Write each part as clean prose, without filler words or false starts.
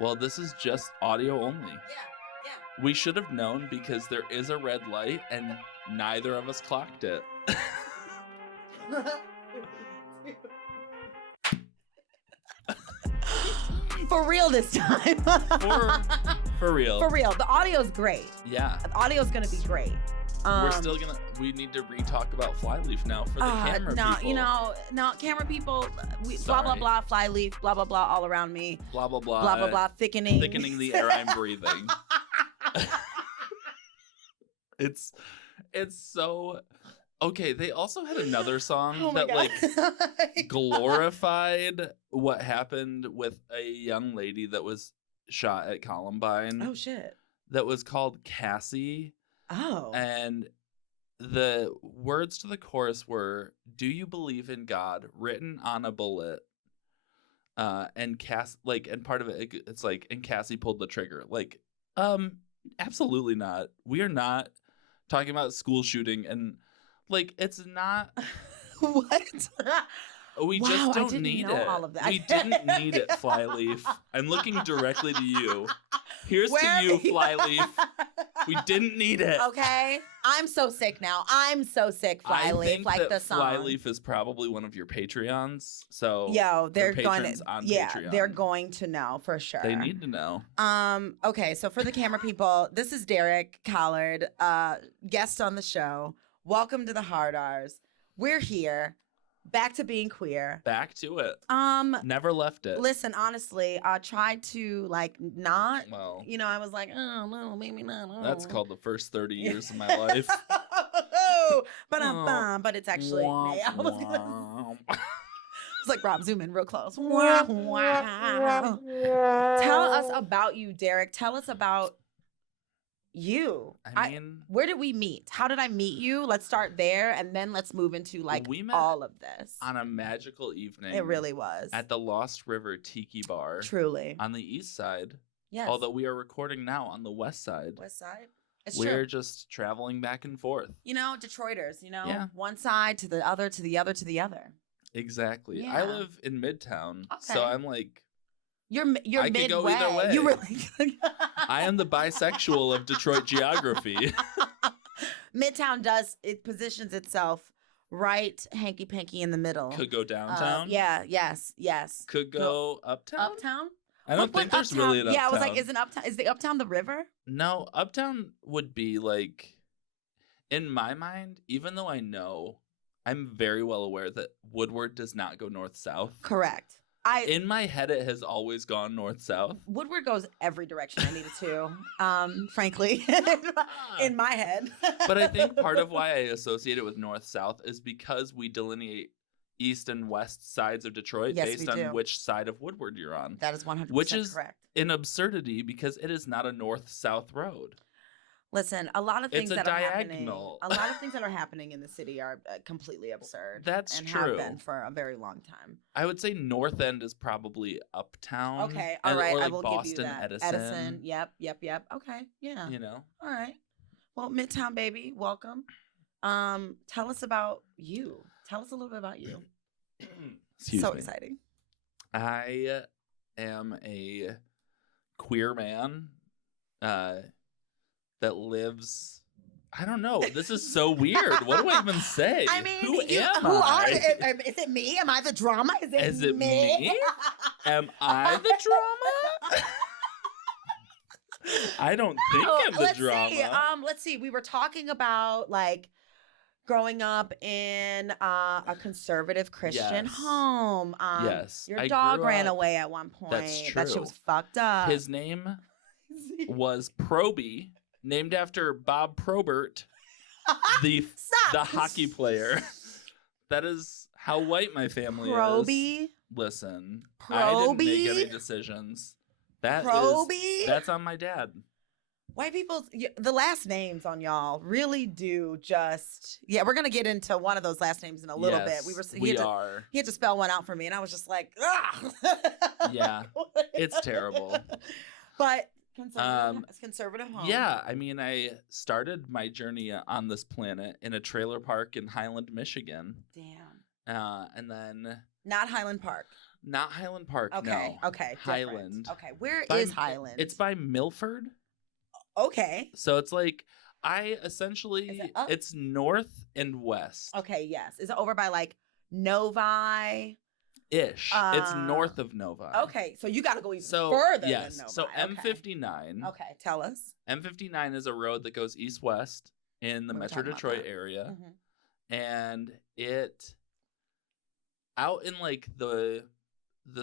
Well, this is just audio only. Yeah. We should have known because there is a red light and neither of us clocked it. For real this time. For real. For real. The audio's great. Yeah. The audio's gonna be great. We need to re-talk about Flyleaf now for the camera people. No, camera people, blah, blah, blah, Flyleaf, blah, blah, blah, all around me. Blah, blah, blah. Blah, blah, blah, thickening. Thickening the air I'm breathing. It's so... Okay, they also had another song that, like, glorified what happened with a young lady that was shot at Columbine. Oh, shit. That was called Cassie. Oh. And the words to the chorus were, "Do you believe in God?" written on a bullet. And part of it, it's like, and Cassie pulled the trigger. Like, absolutely not. We are not talking about school shooting, and like, it's not. What? We just don't need it. All of that. We didn't need it, Flyleaf. I'm looking directly to you. Here's to you, Flyleaf. We didn't need it. Okay. I'm so sick now. I'm so sick, Flyleaf. I think like that the song. Flyleaf is probably one of your Patreons. So they're going to Patreon. they're going to know for sure. They need to know. Okay, so for the camera people, this is Derek Collard, guest on the show. Welcome to the Hard R's. We're here. Back to being queer. Back to it. Never left it. Listen, honestly, I tried to not. Well, I was like, oh no, maybe not. Oh. That's called the first 30 years of my life. But it's actually. It's like Rob, zoom in real close. Tell us about you, Derek. Tell us about you. I mean, where did we meet? How did I meet you? Let's start there, and then let's move into we met all of this. On a magical evening. It really was. At the Lost River Tiki Bar. Truly. On the east side. Yes. Although we are recording now on the west side. West side. We're just traveling back and forth. Detroiters, Yeah. One side to the other, to the other, to the other. Exactly. Yeah. I live in Midtown. Okay. So I'm like, You're I midway. could go either way. You really I am the bisexual of Detroit geography. Midtown it positions itself right hanky panky in the middle. Could go downtown. Yes. Could go uptown. Uptown. I don't think there's really an uptown. Yeah, I was like, is the uptown the river? No, uptown would be like, in my mind, even though I'm very well aware that Woodward does not go north-south. Correct. In my head, it has always gone north-south. Woodward goes every direction I need it to, frankly, in my head. But I think part of why I associate it with north-south is because we delineate east and west sides of Detroit based on which side of Woodward you're on. That is 100% which is correct. An absurdity because it is not a north-south road. Listen, a lot of things It's a that are diagonal. happening. A lot of things that are happening in the city are completely absurd. That's and true. Have been for a very long time. I would say North End is probably uptown. Okay, all right. Or like I will Boston, give you that. Edison. Yep. Okay, yeah. All right. Well, Midtown, baby, welcome. Tell us about you. Tell us a little bit about you. Excuse so me. Exciting. I am a queer man that lives. I don't know. This is so weird. What do I even say? I mean, who am I? Is it me? Am I the drama? Is it me? Am I the drama? I don't think I'm the drama. Let's see. We were talking about growing up in a conservative Christian home. Yes. Your dog ran away at one point. That's true. That shit was fucked up. His name was Proby, named after Bob Probert, the hockey player. That is how white my family Proby? is. Listen, Proby? I didn't make any decisions. That's on my dad. White people, the last names on y'all really do just. Yeah, we're gonna get into one of those last names in a little bit. He had to spell one out for me, and I was just like, ugh. Yeah, it's terrible. But conservative home. Yeah, I mean, I started my journey on this planet in a trailer park in Highland, Michigan. Damn. And then not Highland Park. Not Highland Park. Okay. No. Okay. Highland. Different. Okay. Where is Highland? It's by Milford. Okay. So it's like it's north and west. Okay. Yes. Is it over by like Novi? Ish. It's north of Novi. Okay. So you got to go even further than Novi. So M59. Okay. Tell us. M59 is a road that goes east-west in the Metro Detroit area. Mm-hmm. And it out in like the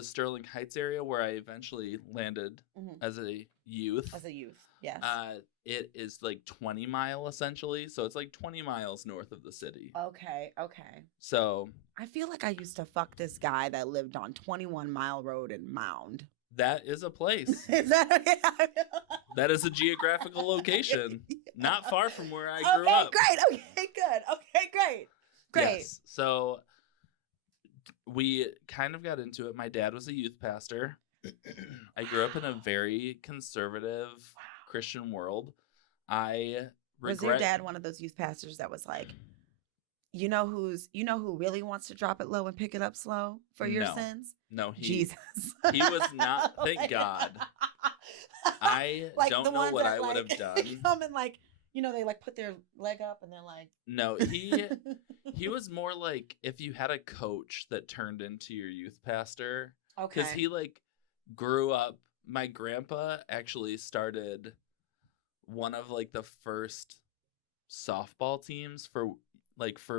Sterling Heights area where I eventually landed as a youth. Yes. It is like 20 mile essentially, so it's like 20 miles north of the city. Okay. So I feel like I used to fuck this guy that lived on 21 Mile Road in Mound. That is a place. Is that is a geographical location, not far from where I grew up. Great. Okay, good. Okay, great. Yes. So we kind of got into it. My dad was a youth pastor. I grew up in a very conservative Christian world. Was your dad one of those youth pastors that was like, you know who really wants to drop it low and pick it up slow for your sins? No, Jesus. He was not. Thank God. I like don't know what I would have done. Come and like, they like put their leg up and they're like. No, he was more like if you had a coach that turned into your youth pastor. Okay. Because he like grew up. My grandpa actually started one of like the first softball teams for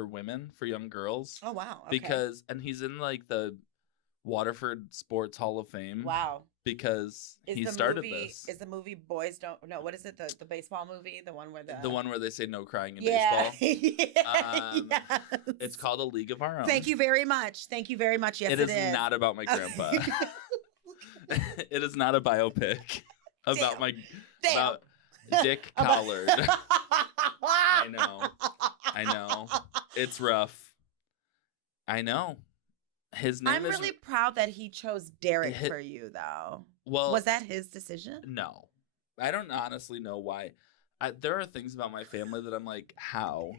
women, for young girls. Oh wow. Okay. And he's in like the Waterford Sports Hall of Fame. Wow. Because he started this. Is the movie Boys Don't No, what is it? The baseball movie? The one where they say no crying in baseball. Yes. It's called A League of Our Own. Thank you very much. Yes, it is not about my grandpa. It is not a biopic about about Dick Collard. I know. It's rough. I know. His name I'm really proud that he chose Derek for you, though. Well, was that his decision? No. I don't honestly know why. There are things about my family that I'm like, how?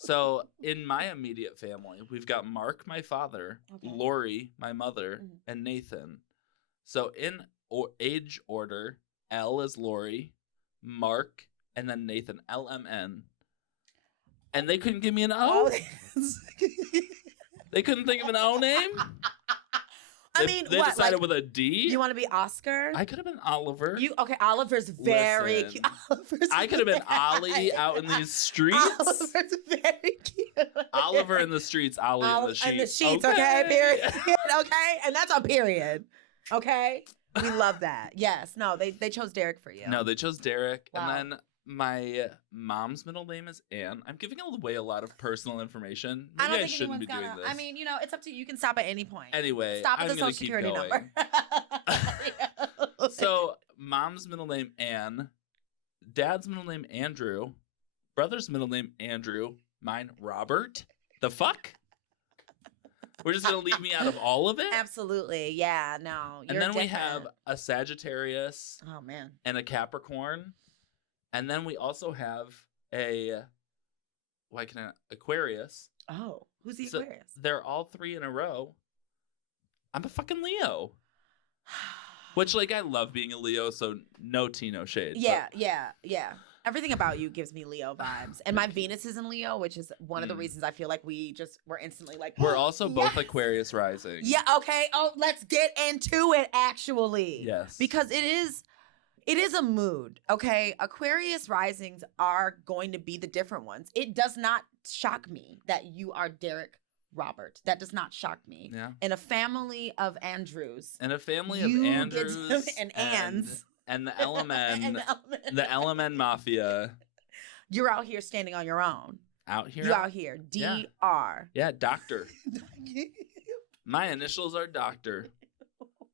So, in my immediate family, we've got Mark, my father, Lori, my mother, and Nathan. So, in age order, L is Lori, Mark, and then Nathan, LMN. And they couldn't give me an O? They couldn't think of an O name? They decided with a D? You want to be Oscar? I could have been Oliver. Oliver's very cute. I could have been Ollie out in these streets. Oliver's very cute. Oliver in the streets, Ollie in the sheets. In the sheets, okay? Period. Okay? And that's a period. Okay? We love that. Yes. No, they chose Derek for you. No, they chose Derek. Wow. And then my mom's middle name is Anne. I'm giving away a lot of personal information. Maybe I shouldn't be doing this. I mean, it's up to you. You can stop at any point. Anyway, stop at the social security number. So, mom's middle name Anne, dad's middle name Andrew, brother's middle name Andrew, mine Robert. The fuck? We're just gonna leave me out of all of it? Absolutely. Yeah. No. And then we have a Sagittarius. Oh man. And a Capricorn. And then we also have Aquarius. Oh, who's the Aquarius? They're all three in a row. I'm a fucking Leo. Which, I love being a Leo, so no tea, no shade. Yeah. Everything about you gives me Leo vibes. And my Venus is in Leo, which is one of the reasons I feel like we're instantly like, we're also both Aquarius rising. Yeah, okay. Oh, let's get into it, actually. Yes. Because it is a mood, okay? Aquarius risings are going to be the different ones. It does not shock me that you are Derek Robert. That does not shock me. Yeah. In a family of Andrews. In a family of Andrews. And Anns. And the LMN. The LMN Mafia. You're out here standing on your own. Out here? You're out here. DR. Yeah, doctor. My initials are doctor.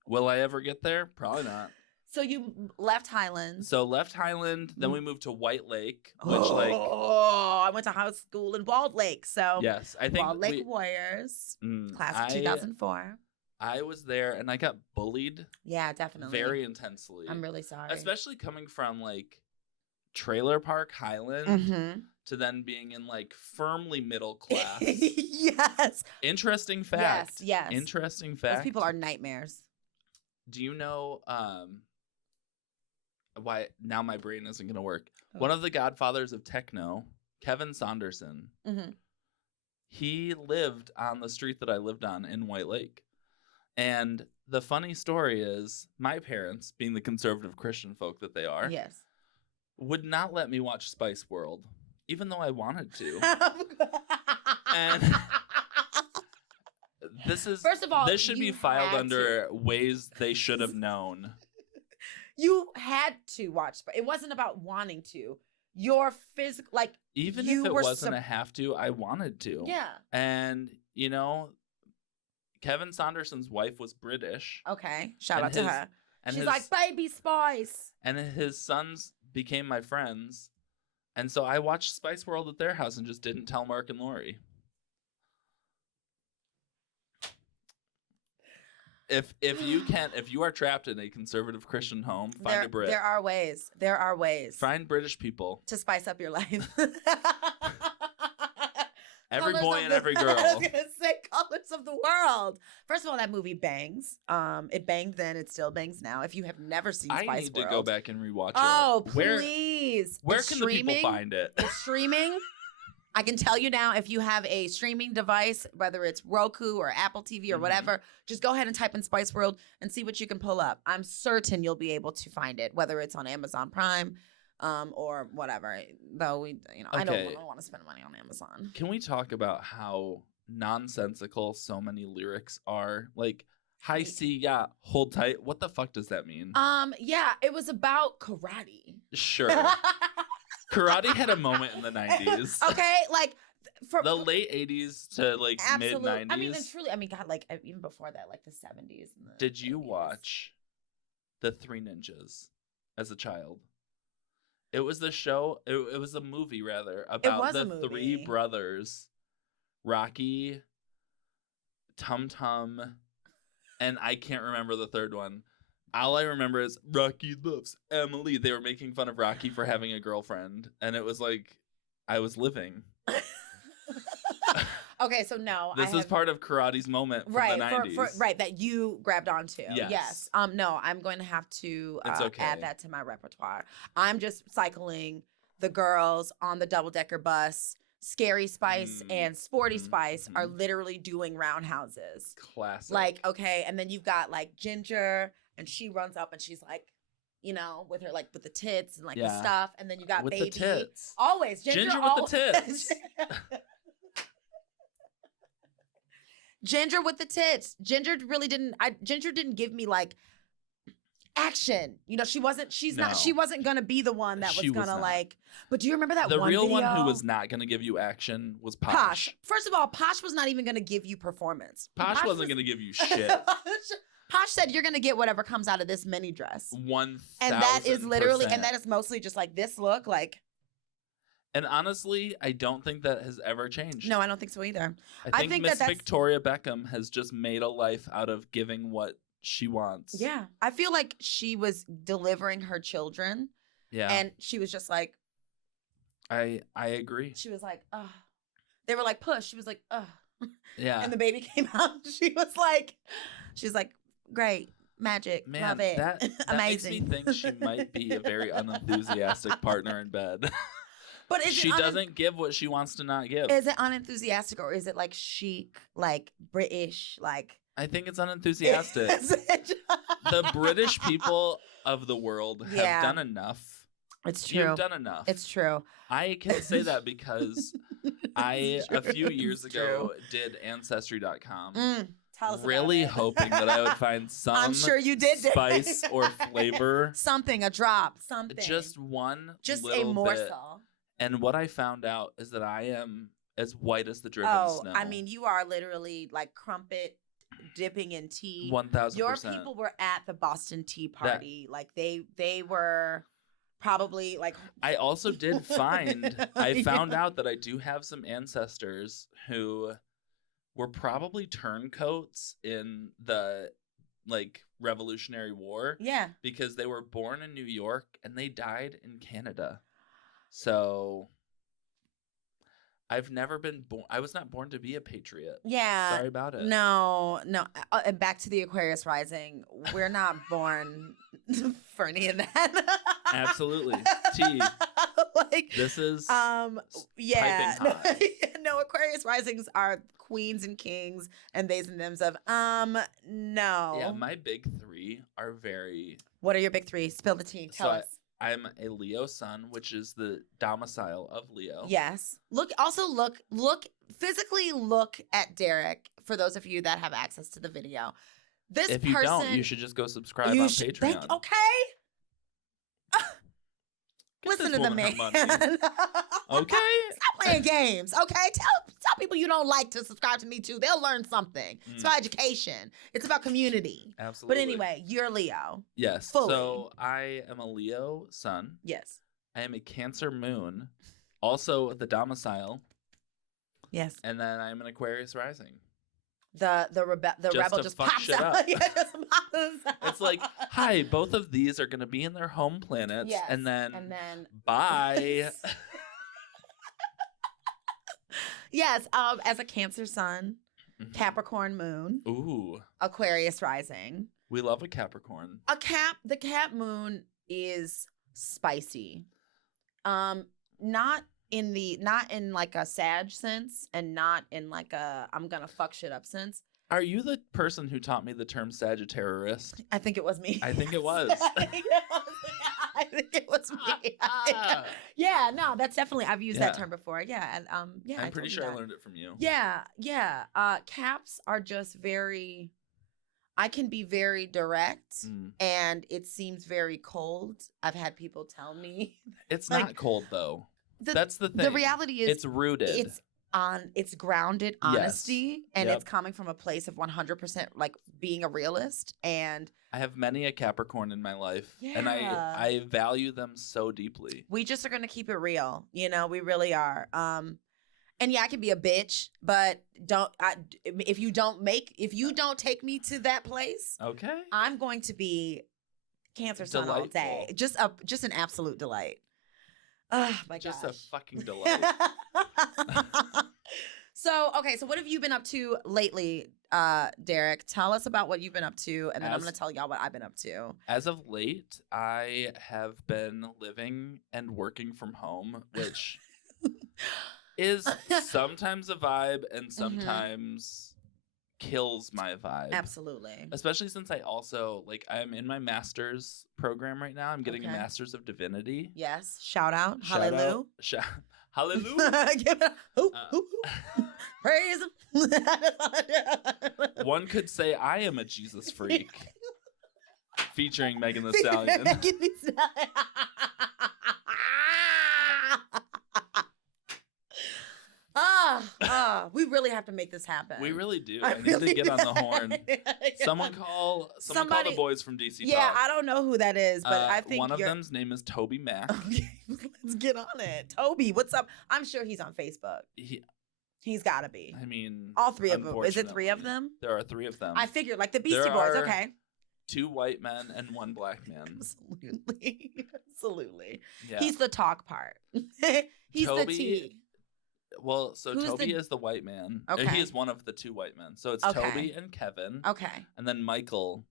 Will I ever get there? Probably not. So you left Highland. Then we moved to White Lake, which I went to high school in Walled Lake. So yes, I think Walled Lake Warriors, class of 2004. I was there and I got bullied. Yeah, definitely. Very intensely. I'm really sorry. Especially coming from trailer park Highland Mm-hmm. to then being in like firmly middle class. Yes. Interesting fact. Yes. Interesting fact. Those people are nightmares. Do you know why now my brain isn't going to work? Oh. One of the godfathers of techno, Kevin Saunderson, Mm-hmm. he lived on the street that I lived on in White Lake. And the funny story is my parents, being the conservative Christian folk that they are, Yes. would not let me watch Spice World, even though I wanted to. And First of all, this should be you filed had under ways they should have known. You had to watch, but it wasn't about wanting to. Your physical, like, Even you if it were wasn't a have to, I wanted to. yeah. And, you know, Kevin Saunderson's wife was British. Okay. Shout And out to his- her. And She's his, like, baby Spice. and his sons became my friends. And so I watched Spice World at their house and just didn't tell Mark and Lori. If you are trapped in a conservative Christian home, find a Brit. There are ways. There are ways Find British people. to spice up your life. Every Colors boy of and the- every I girl. was gonna say Colors of the World. First of all, that movie bangs. It banged then. It still bangs now. If you have never seen I Spice need World, to go back and rewatch it. oh Where please! where It's can the people streaming. find it? It's streaming. I can tell you now, if you have a streaming device, whether it's Roku or Apple TV or Mhm. whatever, just go ahead and type in Spice World and see what you can pull up. I'm certain you'll be able to find it, whether it's on Amazon Prime, or whatever. Though I Okay. don't want to spend money on Amazon. Can we talk about how nonsensical so many lyrics are? Like, high C, yeah, hold tight. What the fuck does that mean? Yeah, it was about karate. Sure. Karate had a moment in the 90s. Okay, like The late 80s to like mid absolutely. 90s. I mean, and truly, God, like even before that, like the 70s. And the Did you 80s. watch The Three Ninjas as a child? It was the show, it was a movie rather, about was a the three movie. brothers, Rocky, Tum Tum, and I can't remember the third one. All I remember is Rocky loves Emily. They were making fun of Rocky for having a girlfriend, and it was like I was living. Okay, so no, This I is part of karate's moment from right the 90s. right that you grabbed onto. Yes. No, I'm going to have to It's okay. add that to my repertoire. I'm just cycling the girls on the double-decker bus. Scary Spice and Sporty Spice are literally doing roundhouses. Classic. Like, okay, and then you've got like Ginger, and she runs up and she's like, with her with the tits and the Yeah. stuff, and then you got with Baby. the tits. Always Ginger with always. the tits. Ginger with the tits. Ginger didn't give me like action. She's No. not, she wasn't gonna be the one that She was was gonna not. but do you remember that The one real one who video? was not going to give you action was Posh. Posh. First of all, Posh was not even gonna give you performance. Posh wasn't was- going to give you shit. Posh said you're gonna get whatever comes out of this mini dress. 1000%. And that is literally, and that is mostly just like this look. Like, And honestly, I don't think that has ever changed. no, I don't think so either. I I think think Miss that's- Victoria Beckham has just made a life out of giving what she wants. Yeah, I feel like she was delivering her children, Yeah. and she was just like, I agree. she was like, ugh. They were like, push. She was like, ugh. Yeah. And the baby came out. She was like, great, magic, Man, love it, that makes me amazing. think she might be a very unenthusiastic partner in bed. But is She it doesn't give what she wants to not give. Is it unenthusiastic, or is it like chic, like British, like? I think it's unenthusiastic. The British people of the world have Yeah. done enough. It's true. You've done enough. It's true. I can say that because a few years It's ago did Ancestry.com, Tell us about really it. hoping that I would find some I'm sure you did. spice or flavor. Something, a drop, something. Just one Just a little bit. morsel. And what I found out is that I am as white as the driven snow. I mean, you are literally like crumpet dipping in tea. 1000%. Your people were at the Boston Tea Party. Like they were probably like. I also did find, I found out that I do have some ancestors who were probably turncoats in the Revolutionary War Yeah. because they were born in New York and they died in Canada. So I've never been born. I was not born to be a patriot. Yeah. Sorry about it. No. And back to the Aquarius rising. We're not born for any of that. Absolutely. T. Like This is yeah. piping hot. No, Aquarius risings are queens and kings and theys and thems of no. Yeah, my big three are very. What are your big three? Spill the tea. Tell us. I'm a Leo sun, which is the domicile of Leo. Yes. Look physically look at Derek for those of you that have access to the video. This If you person, don't, you should just go subscribe on Patreon. Okay. Listen to the man. Okay. Stop playing games. Okay. Tell people you don't like to subscribe to me too. They'll learn something. It's about education. It's about community. Absolutely. But anyway, you're Leo. Yes. Fully. So I am a Leo sun. Yes. I am a Cancer moon. Also the domicile. Yes. And then I'm an Aquarius rising. The rebel just fuck pops shit out. up. Yeah, just pops out. It's like, hi, both of these are going to be in their home planets. Yes, And then bye. bye. Yes, as a Cancer sun, Capricorn moon, Ooh. Aquarius rising. We love a Capricorn. The Cap moon is spicy. Not in like a Sag sense and not in like a I'm gonna fuck shit up sense. Are you the person who taught me the term Sagittarius? I think it was me. I think it was. I think it was me. Yeah, no, that's definitely I've used that Yeah. term before. Yeah, and yeah. I'm pretty sure I learned it from you. Yeah. Caps are just very. I can be very direct, and it seems very cold. I've had people tell me It's like, not cold though. That's the thing. The reality is, it's rooted. It's grounded honesty, and Yep. it's coming from a place of 100% like being a realist. And I have many a Capricorn in my life, and Yeah. I value them so deeply. we just are gonna keep it real. We really are. And yeah, I can be a bitch, but if you don't take me to that place, Okay. I'm going to be Cancer sun all day. Delightful. Just an absolute delight. Oh my Just gosh. a fucking delight. So what have you been up to lately, Derek? Tell us about what you've been up to, and then I'm going to tell y'all what I've been up to. As of late, I have been living and working from home, which is sometimes a vibe and sometimes kills my vibe. Absolutely. Especially since I also, I'm in my master's program right now. I'm getting a Okay. master's of divinity. Yes. Shout out. Shout Hallelujah. out. Hallelujah. Give it praise him. One could say I am a Jesus freak. Featuring Megan Thee Stallion. Megan Thee Stallion. We really have to make this happen. We really do. I I need to get on the horn. Yeah. Someone call Somebody- the boys from DC Yeah, Talk. I don't know who that is, but I think one of them's name is Toby Mac. Okay, let's get on it. Toby, what's up? I'm sure he's on Facebook. He's got to be. I mean, All three of them. Is it three of unfortunately, them? There are three of them. I figured, like the Beastie There Boys. are- Okay. 2 white men and 1 black man. Absolutely. Yeah. He's the talk part. He's Toby- the T. Well, so Who's Toby the- is the white man. Okay. He is one of the 2 white men. So it's Okay. Toby and Kevin. Okay. And then Michael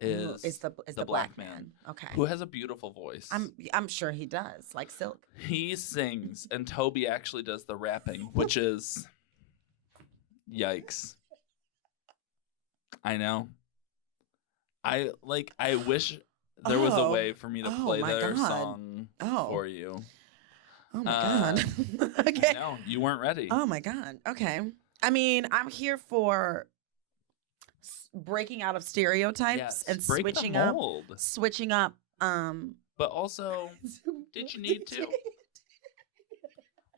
is the black man. Okay. who has a beautiful voice. I'm sure he does, like Silk. He sings, and Toby actually does the rapping, which is yikes. I know. I wish there was a Oh. way for me to Oh play my their God. song Oh. for you. Oh my god. I Okay. know you weren't ready. Oh my god. Okay. I mean, I'm here for breaking out of stereotypes Yes, and break switching the up. mold. Switching up. But also, did you need to?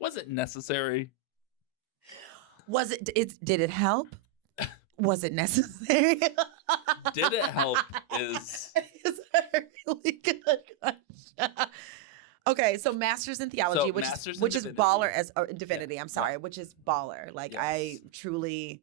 Was it necessary? Was it? Did it help? Was it necessary? Did it help is It's a really good question. Okay, so masters in theology, So, which masters in is divinity. baller as or divinity. Yeah, I'm sorry, which is baller. Like I Yes. truly.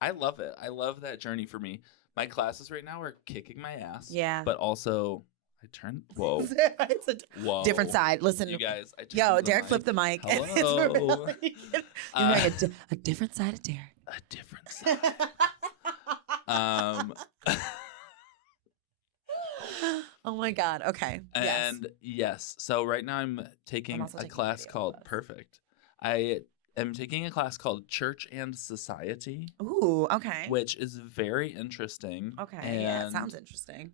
I love it. I love that journey for me. My classes right now are kicking my ass. Yeah. But also, I turned. Whoa. It's a Whoa. different side. Listen, You guys, I turned yo, the Derek mic. flipped the mic. and it's Hello. You're Uh, hearing a different side of Derek. a different side. Um, Oh my God. Okay. and yes, so right now I'm taking also a taking a class video called class. Perfect. I am taking a class called Church and Society, Ooh. Okay. which is very interesting. Okay. And, Yeah. It sounds interesting.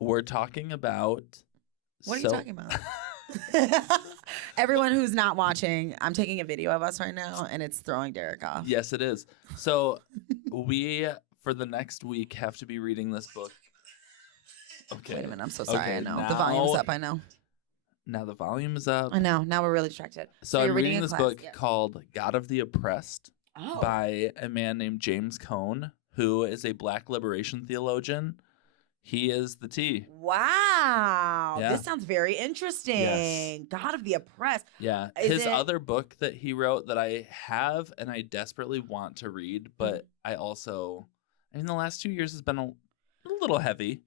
We're talking about. What are you talking about? Everyone who's not watching, I'm taking a video of us right now, and it's throwing Derek off. Yes, it is. So we, for the next week, have to be reading this book. Okay. Wait a minute. I'm so sorry. Okay, I know the volume's up. I know. Now the volume is up. I know. Now we're really distracted. So you're I'm reading a this class, book yes. called God of the Oppressed Oh. by a man named James Cone, who is a Black liberation theologian. He is the T. Wow. Yeah. This sounds very interesting. Yes. God of the Oppressed. Yeah. Is His it- other book that he wrote that I have and I desperately want to read, but I also, the last 2 years has been a little heavy.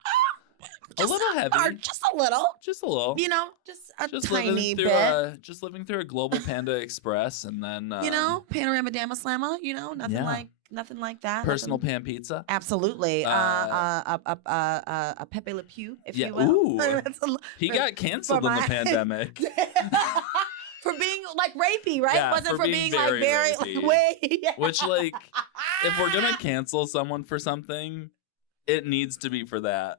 A little heavy. Or just a little. Just a little. You know, just a tiny living through bit. just living through a global Panda Express and then You know, Panorama Dama Slamma, you know, nothing Yeah. nothing like that. personal nothing- pan pizza. Absolutely. A Pepe Le Pew, if Yeah, you will. ooh. That's a- He for- got canceled for in the my- pandemic. For being like rapey, right? Yeah, Wasn't for for being being like very very rapey. like way. Which, like, if we're gonna cancel someone for something, it needs to be for that.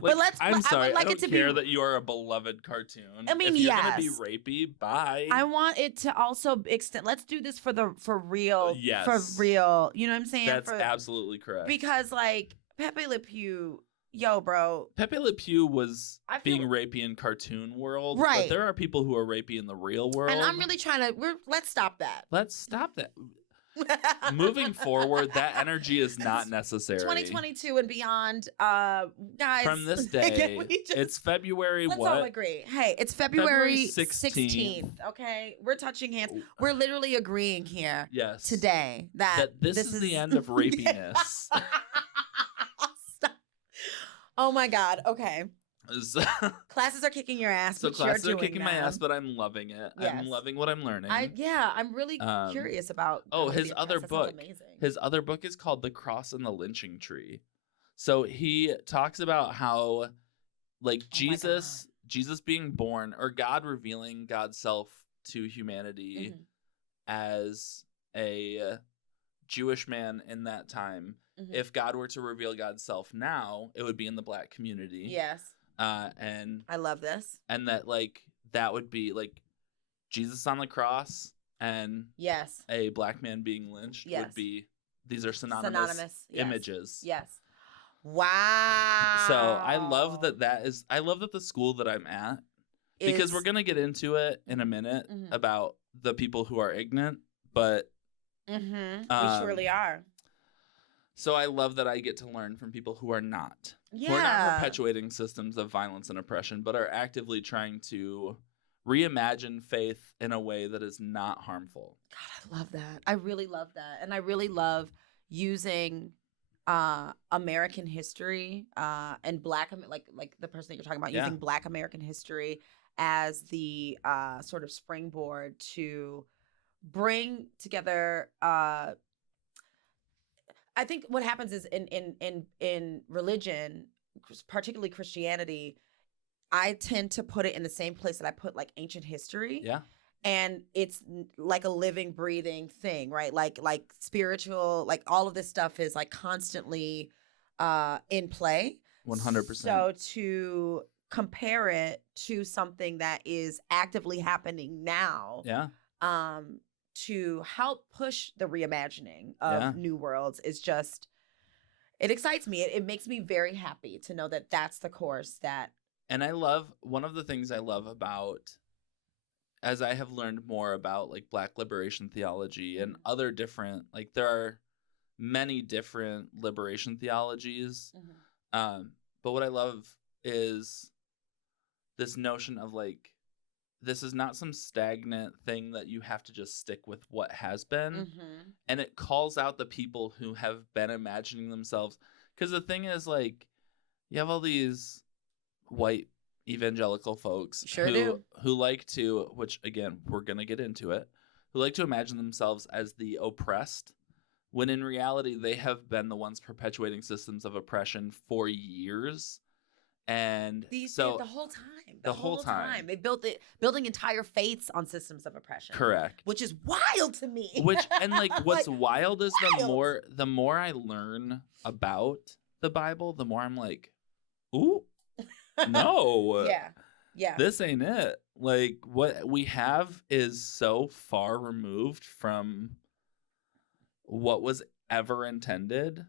Like, I I'm would sorry, like I it don't to be- care that you are a beloved cartoon. I mean, if you're gonna be yes. rapey, bye. I want it to also extend. Let's do this for real. Yes. For real. You know what I'm saying? That's for, absolutely correct. Because like Pepe Le Pew, yo, bro. Pepe Le Pew was I feel- being rapey in cartoon world, Right. But there are people who are rapey in the real world. And I'm really trying to. Let's stop that. Let's stop that. Moving forward, that energy is not necessary. 2022 and beyond, guys. From this can day, we just- it's February Let's what? all agree. Hey, it's February 16th. 16th. Okay, we're touching hands. We're literally agreeing here Yes. today that This is the end of rapiness. Stop. Oh my God. Okay. So Classes are kicking your ass. so which you're classes are doing kicking my now. ass, but I'm loving it. Yes. I'm loving what I'm learning. I'm really curious about. oh, God of his the other Oppressed. That sounds book. amazing. His other book is called The Cross and the Lynching Tree. So he talks about how, like, Jesus being born, or God revealing God's self to humanity Mhm. as a Jewish man in that time. Mhm. If God were to reveal God's self now, it would be in the Black community. Yes, And I love this. that, like, that would be like Jesus on the cross and Yes, a Black man being lynched Yes. would be, these are synonymous Yes. images. Yes. Wow. So I love I love that the school that I'm at, because we're going to get into it in a minute Mhm. about the people who are ignorant, but Mm-hmm. We Um, surely are. so I love that I get to learn from people who are not. Yeah. Who are not perpetuating systems of violence and oppression, but are actively trying to reimagine faith in a way that is not harmful. God, I love that. I really love that, and I really love using American history and Black, like the person that you're talking about, Yeah. using Black American history as the sort of springboard to bring together. I think what happens is in religion, particularly Christianity, I tend to put it in the same place that I put like ancient history. Yeah. And it's like a living, breathing thing, right? Like spiritual, like all of this stuff is like constantly in play. 100%. So to compare it to something that is actively happening now, Yeah. to help push the reimagining of Yeah. new worlds is just, it excites me. It makes me very happy to know that that's the course that. And I love, one of the things I love about, as I have learned more about like Black liberation theology and other different, like there are many different liberation theologies. But what I love is this notion of like this is not some stagnant thing that you have to just stick with what has been. Mm-hmm. And it calls out the people who have been imagining themselves. Because the thing is, like, you have all these white evangelical folks who like to, which again, we're going to get into it, who like to imagine themselves as the oppressed, when in reality, they have been the ones perpetuating systems of oppression for years. And the whole time they building entire faiths on systems of oppression. Correct. Which is wild to me. And like what's like, wild is the more I learn about the Bible, the more I'm like, ooh, no. Yeah. This ain't it. Like what we have is so far removed from what was ever intended.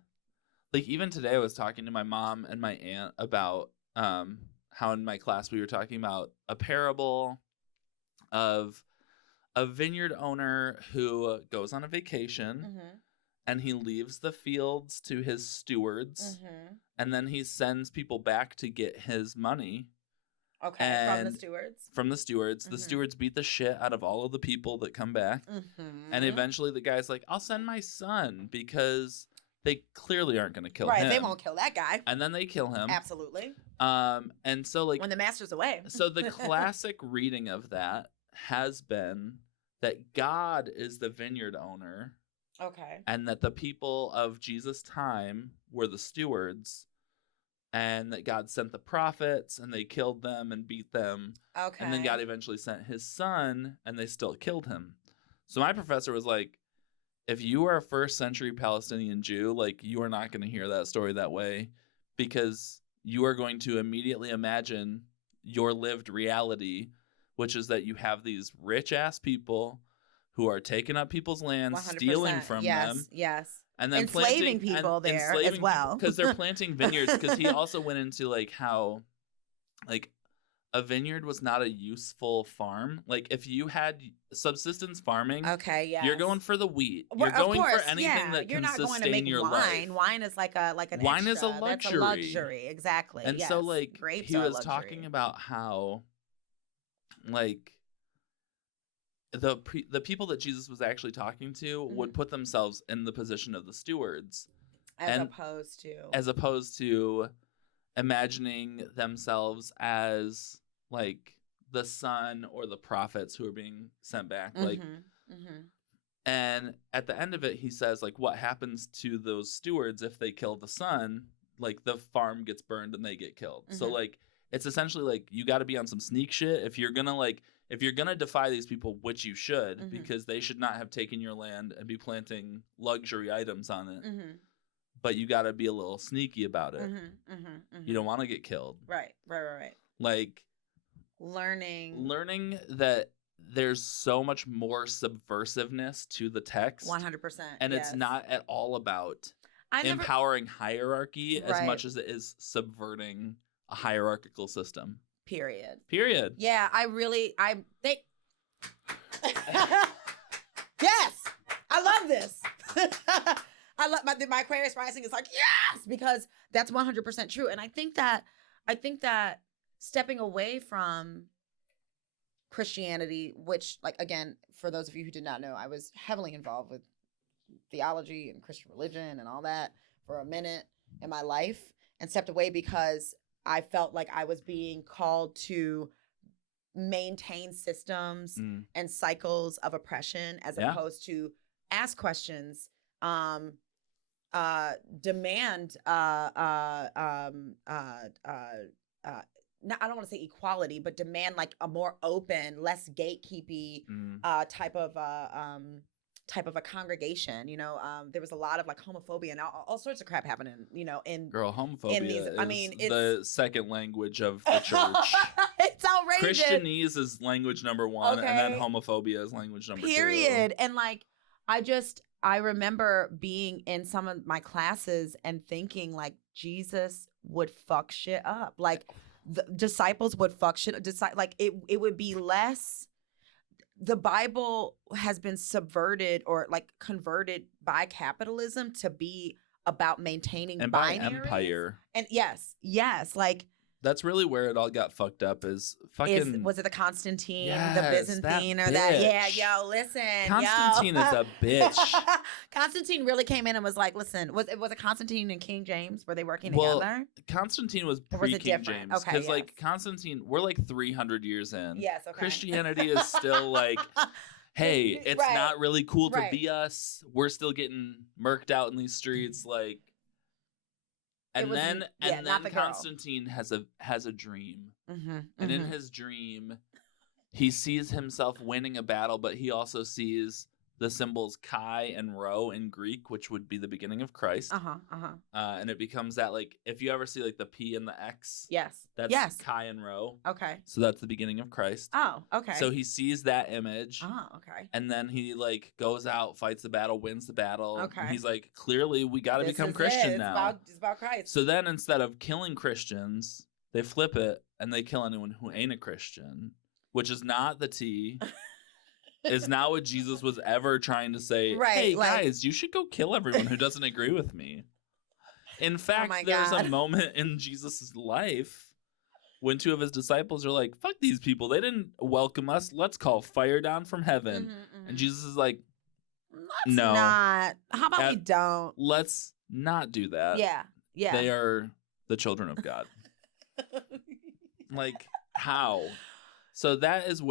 Like even today I was talking to my mom and my aunt about how in my class we were talking about a parable of a vineyard owner who goes on a vacation and he leaves the fields to his stewards and then he sends people back to get his money. Okay, from the stewards. The stewards beat the shit out of all of the people that come back. And eventually the guy's like, I'll send my son because they clearly aren't going to kill him. Right, they won't kill that guy. And then they kill him. Absolutely. And so like when the master's away. So the classic reading of that has been that God is the vineyard owner. Okay. And that the people of Jesus' time were the stewards. And that God sent the prophets and they killed them and beat them. Okay. And then God eventually sent his son and they still killed him. So my professor was like, if you are a first century Palestinian Jew, like you are not going to hear that story that way because you are going to immediately imagine your lived reality, which is that you have these rich ass people who are taking up people's land, 100%. Stealing from them. Yes. And then enslaving people there as well. Because they're planting vineyards. Because he also went into like how like a vineyard was not a useful farm. Like if you had subsistence farming, okay, yeah, you're going for the wheat. You're going for anything that you're can not sustain going to make your wine. life. Wine is like an wine extra. is a luxury. That's a luxury, exactly. And so like grapes he are was luxury. talking about how like the people that Jesus was actually talking to would put themselves in the position of the stewards, as opposed to imagining themselves as like the son or the prophets who are being sent back. Like, and at the end of it, he says like, what happens to those stewards if they kill the son? Like the farm gets burned and they get killed. So like, it's essentially like you got to be on some sneak shit if you're gonna defy these people, which you should, because they should not have taken your land and be planting luxury items on it. But you got to be a little sneaky about it. You don't want to get killed. Right. Like learning that there's so much more subversiveness to the text. 100%. And it's not at all about empowering hierarchy as much as it is subverting a hierarchical system. Period. Yeah, I think. Yes, I love this. I love my Aquarius rising is like yes, because that's 100% true. And I think that stepping away from Christianity, which like again, for those of you who did not know, I was heavily involved with theology and Christian religion and all that for a minute in my life, and stepped away because I felt like I was being called to maintain systems and cycles of oppression as opposed to ask questions, demand, I don't want to say equality, but demand like a more open, less gatekeepy type of a congregation. You know, there was a lot of like homophobia and all sorts of crap happening, you know, homophobia is the second language of the church. It's outrageous. Christianese is language number one, and then homophobia is language number two. Period. And like, I remember being in some of my classes and thinking like Jesus would fuck shit up. Like the disciples would fuck shit up. Like it would be less. The Bible has been subverted or like converted by capitalism to be about maintaining and binaries. by empire. And yes, like That's really where it all got fucked up. Was it the Constantine, Yes, the that Byzantine, or that? Yeah, bitch. yo, listen, Constantine is a bitch. Constantine really came in and was like, listen, was it Constantine and King James? Were they working Well, together? Constantine was Or was it pre-King different? James. Okay, Because, yes. Constantine, we're like 300 years in. Yes, okay. Christianity is still like, hey, it's Right, not really cool to right. be us. We're still getting murked out in these streets. Like, It and was- then yeah, and not then the girl. Constantine has a dream. Mm-hmm, And in his dream, he sees himself winning a battle, but he also sees the symbols Chi and Rho in Greek, which would be the beginning of Christ. And it becomes that, like, if you ever see like the P and the X, Yes. that's Yes. Chi and Rho. Okay. So that's the beginning of Christ. Oh, okay. So he sees that image. Oh, okay. And then he like goes out, fights the battle, wins the battle. Okay. And he's like, clearly we got to This become is Christian it. now. It's about Christ. So then instead of killing Christians, they flip it and they kill anyone who ain't a Christian, which is not the T. Is not what Jesus was ever trying to say. Right, Hey, like- guys, you should go kill everyone who doesn't agree with me. In fact, my there's a God. moment in Jesus' life when two of his disciples are like, fuck these people. They didn't welcome us. Let's call fire down from heaven. And Jesus is like, Let's no. not. How about we At- don't? let's not do that. Yeah. Yeah. They are the children of God. Like, how? So that is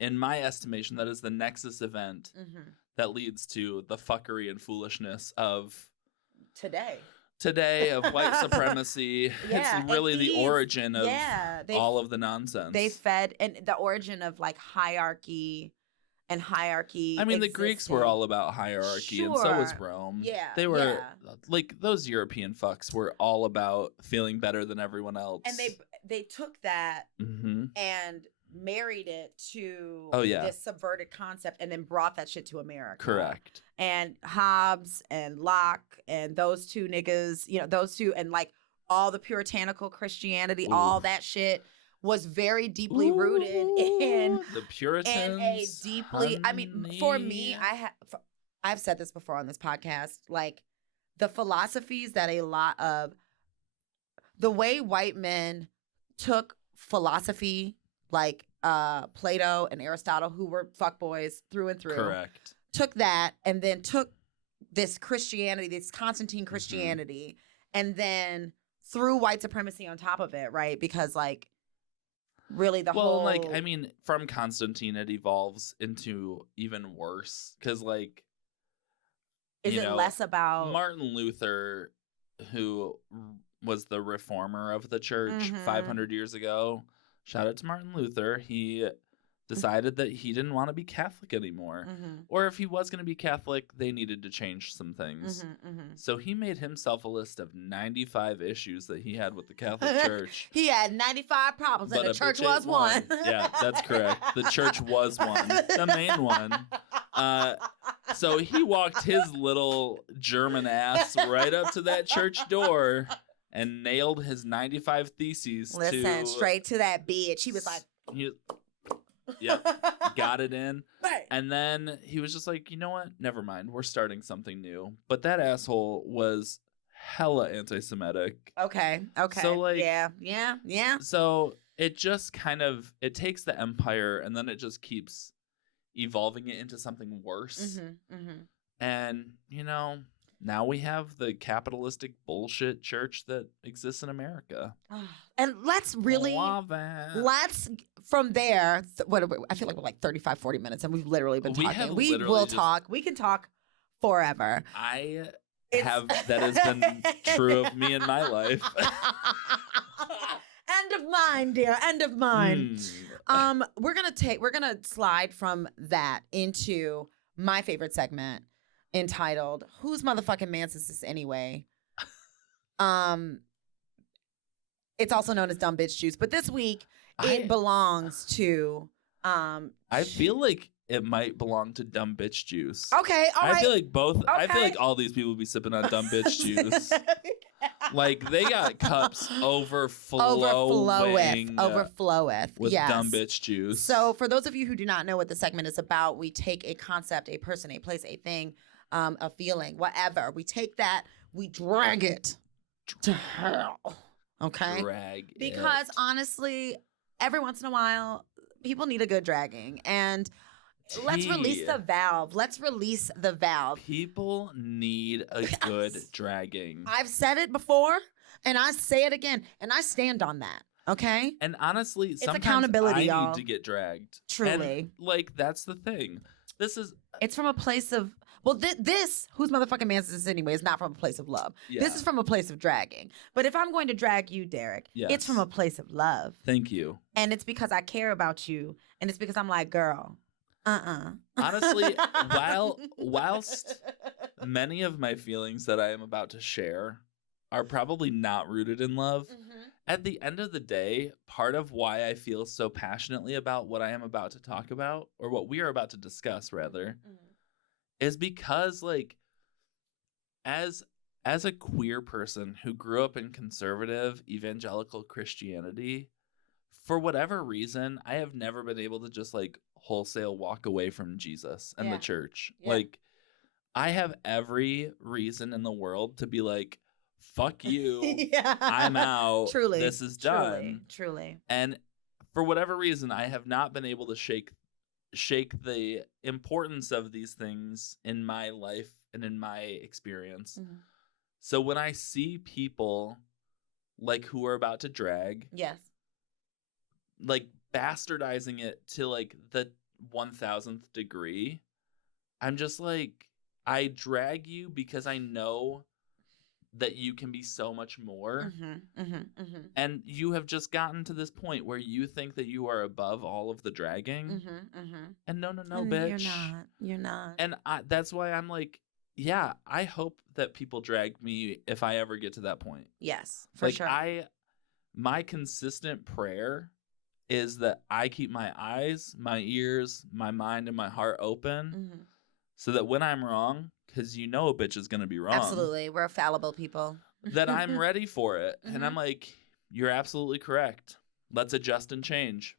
in my estimation, that is the nexus event Mhm. that leads to the fuckery and foolishness of Today. of white supremacy. Yeah, It's really and the he's- origin of they all of the nonsense. They fed and the origin of like hierarchy. I mean, the Greeks were existed. all about hierarchy, and so was Sure. Rome. Yeah, They were yeah. like those European fucks were all about feeling better than everyone else. And they took that hmm and married it to Oh, yeah. this subverted concept and then brought that shit to America. Correct. And Hobbes and Locke and those two niggas, those two, and like all the puritanical Christianity, all Oof. that shit was very deeply rooted in the Puritans. a deeply, I mean, for me, honey. I've said this before on this podcast, like the philosophies that a lot of the way white men took philosophy, like Plato and Aristotle, who were fuckboys through and through, Correct. took that and then took this Christianity, this Constantine Christianity, and then threw white supremacy on top of it, right? Because like really the Well, whole like, I mean, from Constantine, it evolves into even worse because, like, is you it know, less about Martin Luther, who was the reformer of the church Mhm. 500 years ago. Shout out to Martin Luther. He decided that he didn't want to be Catholic anymore. Mhm, Or if he was going to be Catholic, they needed to change some things. mhm, mhm. So he made himself a list of 95 issues that he had with the Catholic Church. He had 95 problems and But the a church bitch was ain't one. Yeah, that's correct. The church was one. The main one. So he walked his little German ass right up to that church door and nailed his 95 theses Listen, to... straight to that bitch. He was like, Yep, got it in. Bang. And then he was just like, you know what? Never mind. We're starting something new. But that asshole was hella anti-Semitic. Okay. So, like- yeah. So it just kind of, it takes the empire and then it just keeps evolving it into something worse. Mm-hmm. And, now we have the capitalistic bullshit church that exists in America. And let's really, Love it. let's, from there, I feel like we're like 35, 40 minutes and we've literally been We talking. have We literally will just- talk. We can talk forever. That has been true of me in my life. End of mine, dear. End of mine. Hmm. We're gonna slide from that into my favorite segment entitled "Whose Motherfucking Mans Is This Anyway?" It's also known as Dumb Bitch Juice, but this week it belongs to I feel like it might belong to Dumb Bitch Juice. Okay, all right. I feel like both. I feel Okay. like all these people would be sipping on Dumb Bitch Juice. Like they got cups overflowing overfloweth. with Yes. Dumb Bitch Juice. So, for those of you who do not know what the segment is about, we take a concept, a person, a place, a thing, a feeling, whatever. We take that, we drag it to hell. Okay. Drag Because it. honestly, every once in a while, people need a good dragging. And let's release Tea. the valve. Let's release the valve. People need a good dragging. I've said it before and I say it again and I stand on that. Okay? And honestly, sometimes accountability, I y'all. need to get dragged. Truly. And, like, that's the thing. This is It's from a place of, well, this, whose motherfucking man is this anyway, is not from a place of love. yeah. This is from a place of dragging. But if I'm going to drag you, Derek, Yes. it's from a place of love. Thank you. And it's because I care about you. And it's because I'm like, girl, Honestly, whilst many of my feelings that I am about to share are probably not rooted in love, at the end of the day, part of why I feel so passionately about what I am about to talk about, or what we are about to discuss rather, is because, like, as a queer person who grew up in conservative evangelical Christianity, for whatever reason, I have never been able to just, like, wholesale walk away from Jesus and Yeah. the church. Yeah. Like, I have every reason in the world to be like, fuck you. Yeah. I'm out. Truly. This is done. Truly. And for whatever reason, I have not been able to shake the importance of these things in my life and in my experience. Mhm. So when I see people like who are about to drag, Yes. like bastardizing it to like the 1000th degree, I'm just like, I drag you because I know that you can be so much more. And you have just gotten to this point where you think that you are above all of the dragging. And no, And bitch. You're not. And that's why I'm like, yeah, I hope that people drag me if I ever get to that point. Yes, for Like, sure. my consistent prayer is that I keep my eyes, my ears, my mind, and my heart open so that when I'm wrong, because you know a bitch is going to be wrong. Absolutely. We're fallible people. That I'm ready for it. And I'm like, you're absolutely correct. Let's adjust and change.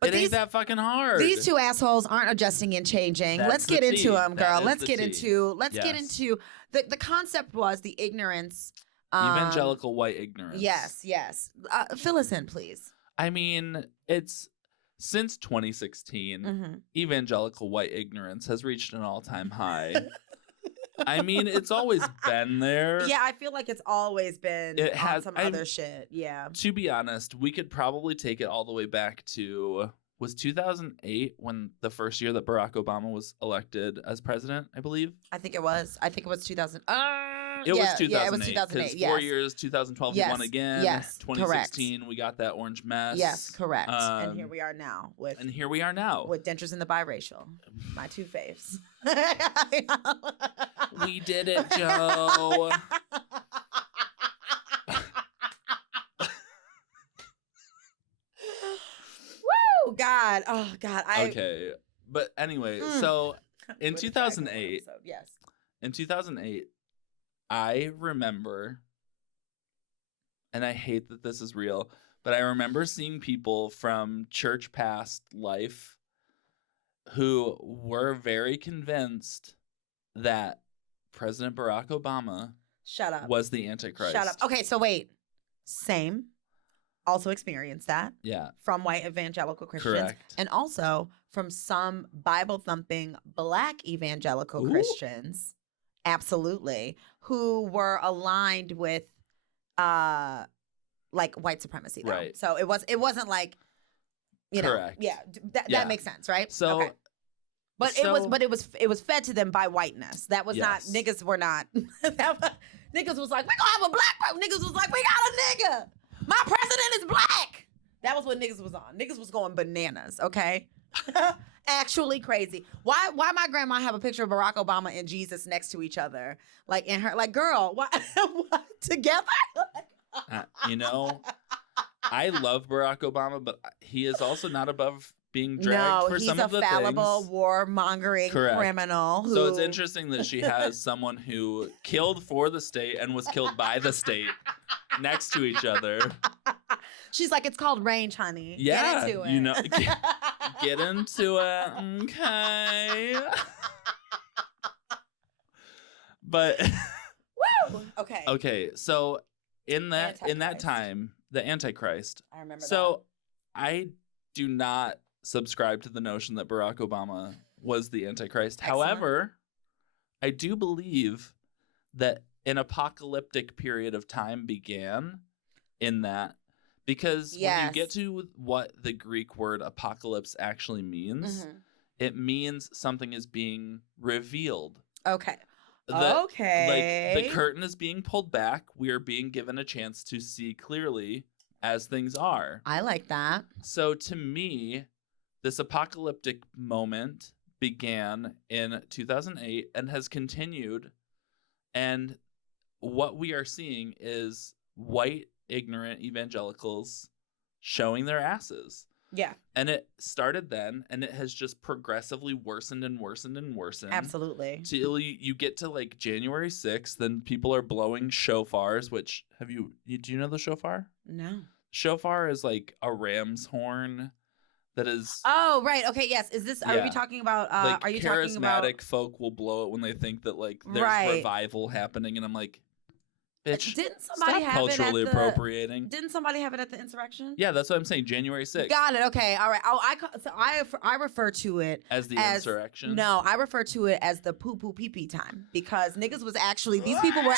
But it ain't that fucking hard. These two assholes aren't adjusting and changing. That's Let's the get into tea. them, girl. That is Let's the get tea. into the concept was the ignorance. Evangelical white ignorance. Yes. Fill us in, please. I mean, it's since 2016, evangelical white ignorance has reached an all-time high. I mean, it's always been there. Yeah, I feel like it's always been It on has- some I'm- other shit. Yeah. To be honest, we could probably take it all the way back to, was 2008 when the first year that Barack Obama was elected as president, I believe? I think it was 2000. It was 2008. Yeah, it was 2008. Because 4 years, 2012 he won Yes, again. yes, 2016 we got that orange mess. Yes, correct. And here Um, we are now with dentures and the biracial. My two faves. We did it, Joe. Woo! God. Oh God. Okay. But anyway, Mm. so in What a dragon 2008, episode, yes. in 2008, I remember, and I hate that this is real, but I remember seeing people from church past life who were very convinced that President Barack Obama Shut up. was the Antichrist. Shut up. Okay, so wait. Same. Also experienced that Yeah, from white evangelical Christians. correct. And also from some Bible thumping black evangelical Ooh. Christians. Absolutely. Who were aligned with like white supremacy though. Right. So it wasn't like, you know, Correct. yeah, Yeah. that makes sense, right? So, Okay. But it was fed to them by whiteness. That was Yes. not niggas were not. Niggas was like, we gonna have a black person. Niggas was like, we got a nigga. My president is black. That was what niggas was on. Niggas was going bananas, okay? Actually crazy. Why my grandma have a picture of Barack Obama and Jesus next to each other? Like in her, like, girl, what together? you know, I love Barack Obama, but he is also not above being dragged for some of the he's a fallible, things. warmongering Correct. criminal. Who... So it's interesting that she has someone who killed for the state and was killed by the state next to each other. She's like, it's called range, honey. Yeah, Get into it. you know, get into it. Okay. But Woo! Okay. okay, so in that Antichrist. time, the Antichrist. I remember So I do not subscribe to the notion that Barack Obama was the Antichrist. Excellent. However, I do believe that an apocalyptic period of time began in that, because when you Yes. get to what the Greek word apocalypse actually that. means, it means something is being revealed. Okay. Like Okay. the curtain is being pulled back. We are being given a chance to see clearly as things are. I like that. So to me, this apocalyptic moment began in 2008 and has continued. And what we are seeing is white, ignorant evangelicals showing their asses. Yeah, And it started then, and it has just progressively worsened and worsened and worsened. absolutely. Till you get to like January 6th, then people are blowing shofars, which do you know the shofar? No. Shofar is like a ram's horn that is Oh, right. Okay. Yes. Is this? Are Yeah. we talking about? like Are you talking about? charismatic folk will blow it when they think that like there's Right. revival happening, and I'm like, bitch, Didn't somebody stop have culturally it at the? appropriating. Didn't somebody have it at the insurrection? Yeah, that's what I'm saying. January 6th Got it. Okay. All right. Oh, I refer to it. as the as- insurrection. No, I refer to it as the poo poo pee pee time because niggas was actually these people were.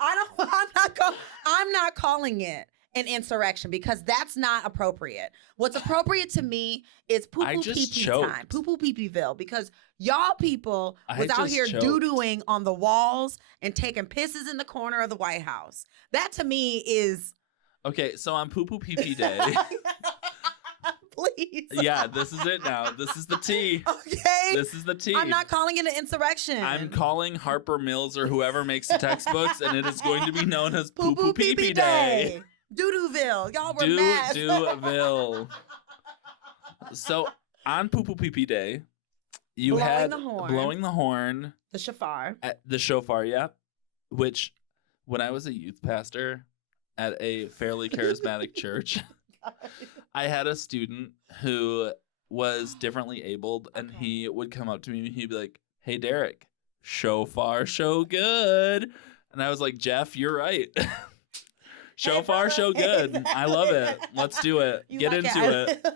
I'm not calling it an insurrection because that's not appropriate. What's appropriate to me is poo I poo just pee pee time, choked. poo poo pee peeville, because y'all people I was out just here choked. doo-dooing on the walls and taking pisses in the corner of the White House. That to me is. Okay, so on Poo Poo Pee Pee Day, Please. yeah, this is it now. This is the tea. Okay. This is the tea. I'm not calling it an insurrection. I'm calling Harper Mills or whoever makes the textbooks, and it is going to be known as Poo Poo Pee Pee Day. Doo-dooville. Y'all were mad. Dooville. So on Poo Poo Pee Pee Day, you Blowing had the horn. blowing the horn The shofar. at the shofar, yeah. Which, when I was a youth pastor at a fairly charismatic church, I had a student who was differently abled, and Okay. he would come up to me and he'd be like, "Hey, Derek, shofar, show good." And I was like, "Jeff, you're right." Shofar, show good. I love it. Let's do it. You Get like into it.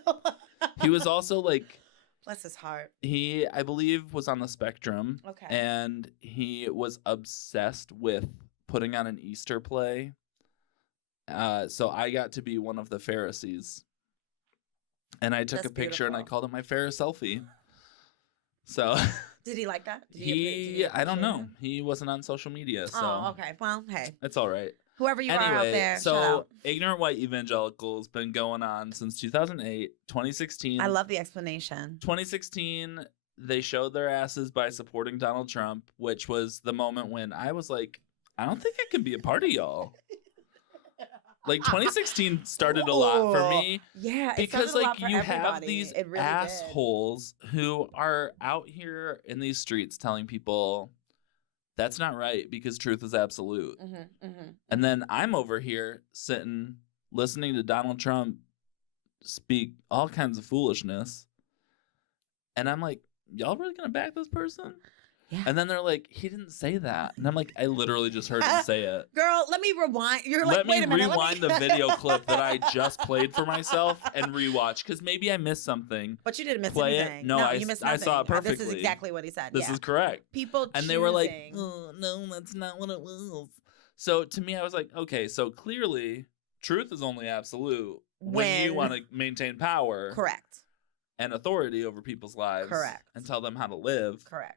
He was also like, Bless his heart. he, I believe, was on the spectrum, Okay. and he was obsessed with putting on an Easter play. So I got to be one of the Pharisees. And I took That's a picture and I beautiful. called it my Pharisee selfie. So Did he like that? Did he, I don't appreciate know. it? He wasn't on social media. So Oh, okay. Well, hey, it's all right. whoever you are out Anyway, there, shout so out. Ignorant White Evangelical has been going on since 2008, 2016. I love the explanation. 2016, they showed their asses by supporting Donald Trump, which was the moment when I was like, I don't think I can be a part of y'all. Like 2016 started a lot for me Yeah, it because started a like lot for you have everybody. these It really did. assholes who are out here in these streets telling people that's not right because truth is absolute. And then I'm over here sitting listening to Donald Trump speak all kinds of foolishness. And I'm like, y'all really gonna back this person? Yeah. And then they're like, he didn't say that. And I'm like, I literally just heard him say it. Girl, let me rewind. You're like, Let wait me a minute. rewind the video clip that I just played for myself and rewatch because maybe I missed something. But you didn't miss Play it? anything. No, I you missed I nothing. saw it This is perfectly. exactly what he said. This yeah. is correct. People And they were like, choosing- oh, no, that's not what it was. So to me, I was like, okay, so clearly truth is only absolute when you When- want to maintain power correct, and authority over people's lives Correct. and tell them how to live. correct.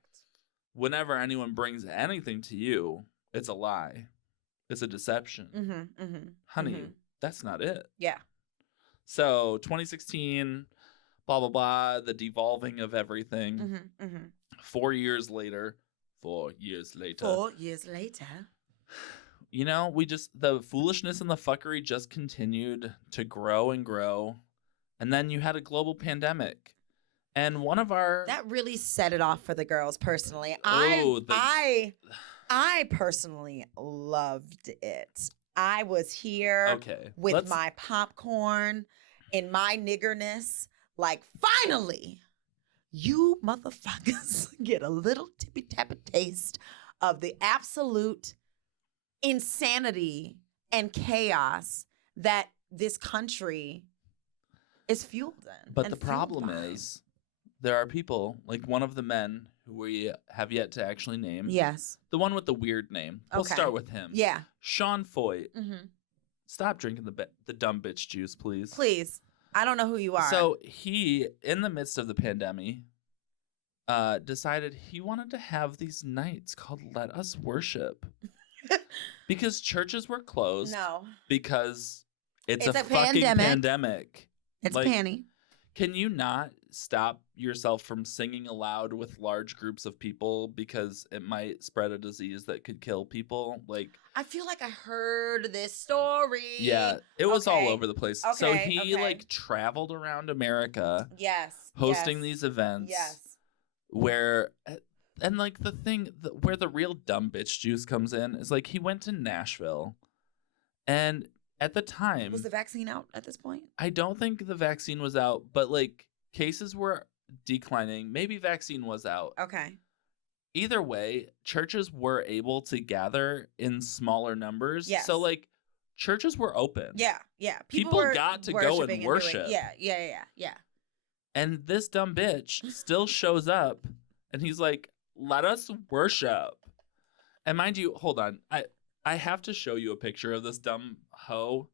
Whenever anyone brings anything to you, it's a lie. It's a deception. Honey, that's not it. Yeah. So 2016, blah, blah, blah, the devolving of everything. 4 years later, 4 years later. 4 years later. You know, the foolishness and the fuckery just continued to grow and grow. And then you had a global pandemic. And one of our... That really set it off for the girls personally. Oh, I personally loved it. I was here Okay. with let's- my popcorn and my niggerness. Like, finally, you motherfuckers get a little tippy tappy taste of the absolute insanity and chaos that this country is fueled in. But and the fueled problem by. is there are people, like one of the men who we have yet to actually name. Yes. The one with the weird name. We'll Okay. start with him. Yeah. Sean Foyt. Mm-hmm. Stop drinking the dumb bitch juice, please. Please. I don't know who you are. So he, in the midst of the pandemic, decided he wanted to have these nights called Let Us Worship. Because churches were closed. No. Because it's a pandemic. fucking pandemic. It's Like, panty. Can you not stop yourself from singing aloud with large groups of people because it might spread a disease that could kill people? Like, I feel like I heard this story. yeah, it was all Okay. over the place. So Okay, he okay. like traveled around America Yes. hosting yes, these events Yes. where and like the thing where the real dumb bitch juice comes in is like he went to Nashville, and at the time Was the vaccine out at this point? I don't think the vaccine was out, but like cases were declining. Maybe vaccine was out. Okay. Either way, churches were able to gather in smaller numbers. Yes. So like churches were open. Yeah. Yeah. People were got to go and worshiping worship. Yeah. And this dumb bitch still shows up and he's like, let us worship. And mind you, hold on. I have to show you a picture of this dumb hoe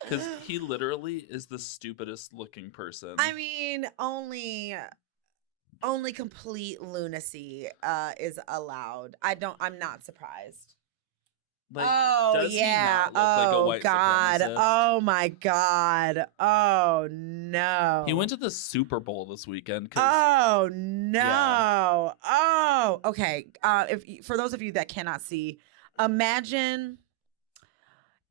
because he literally is the stupidest looking person. I mean, only complete lunacy is allowed. I'm not surprised. Like, oh does yeah. he not look like a white God. supremacist? Oh my God. Oh no. He went to the Super Bowl this weekend. Oh no. Oh, okay. For those of you that cannot see, imagine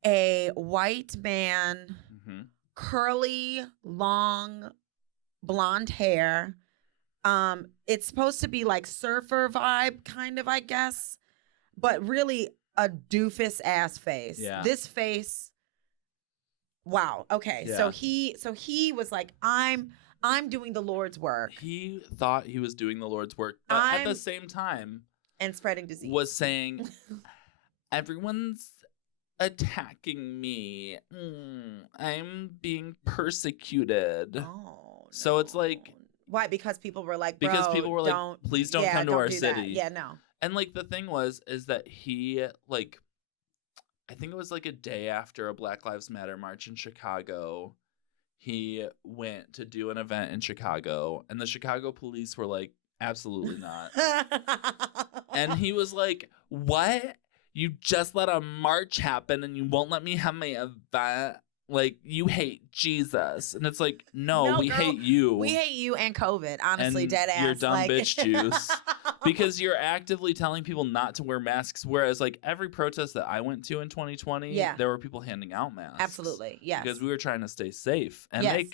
a white man, Mhm. curly, long, blonde hair. It's supposed to be like surfer vibe, kind of, I guess, but really a doofus ass face. Yeah. This face. Wow. Okay. Yeah. So he was like, I'm doing the Lord's work He thought he was doing the Lord's work, but at the I'm- same time and spreading disease. was saying, everyone's attacking me. I'm being persecuted. Oh. So it's like- why? Because people were like, Because "Bro, people were like, don't, please don't yeah, come to our do that." city. Yeah, no. And like the thing is that he like, I think it was like a day after a Black Lives Matter march in Chicago, he went to do an event in Chicago, and the Chicago police were like, absolutely not. And he was like, what? You just let a march happen and you won't let me have my event? Like, you hate Jesus. And it's like, no, No, we girl, hate you. We hate you and COVID, honestly, And dead ass. your dumb like... bitch juice. Because you're actively telling people not to wear masks. Whereas, like, every protest that I went to in 2020, Yeah. there were people handing out masks. Absolutely, yes. Because we were trying to stay safe and Yes.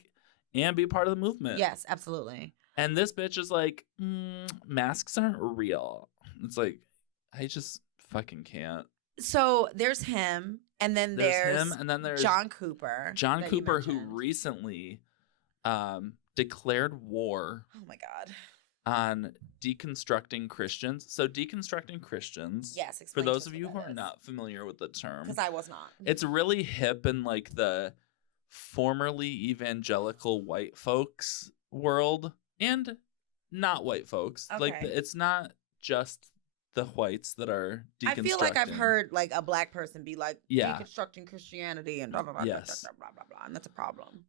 and be a part of the movement. Yes, absolutely. And this bitch is like, masks aren't real. It's like, I just fucking can't. So there's him, and then There's him, and then there's John Cooper. John that you Cooper, who mentioned. recently declared war Oh my God. on deconstructing Christians. So deconstructing Christians, Yes. for those of you who are not familiar with the term, because I was not. it's really hip in like the formerly evangelical white folks world and not white folks. Like Okay. it's not just the whites that are deconstructing. I feel like I've heard like a black person be like Yeah. deconstructing Christianity and blah blah blah, Yes. blah, blah, blah, blah, blah, and that's a problem.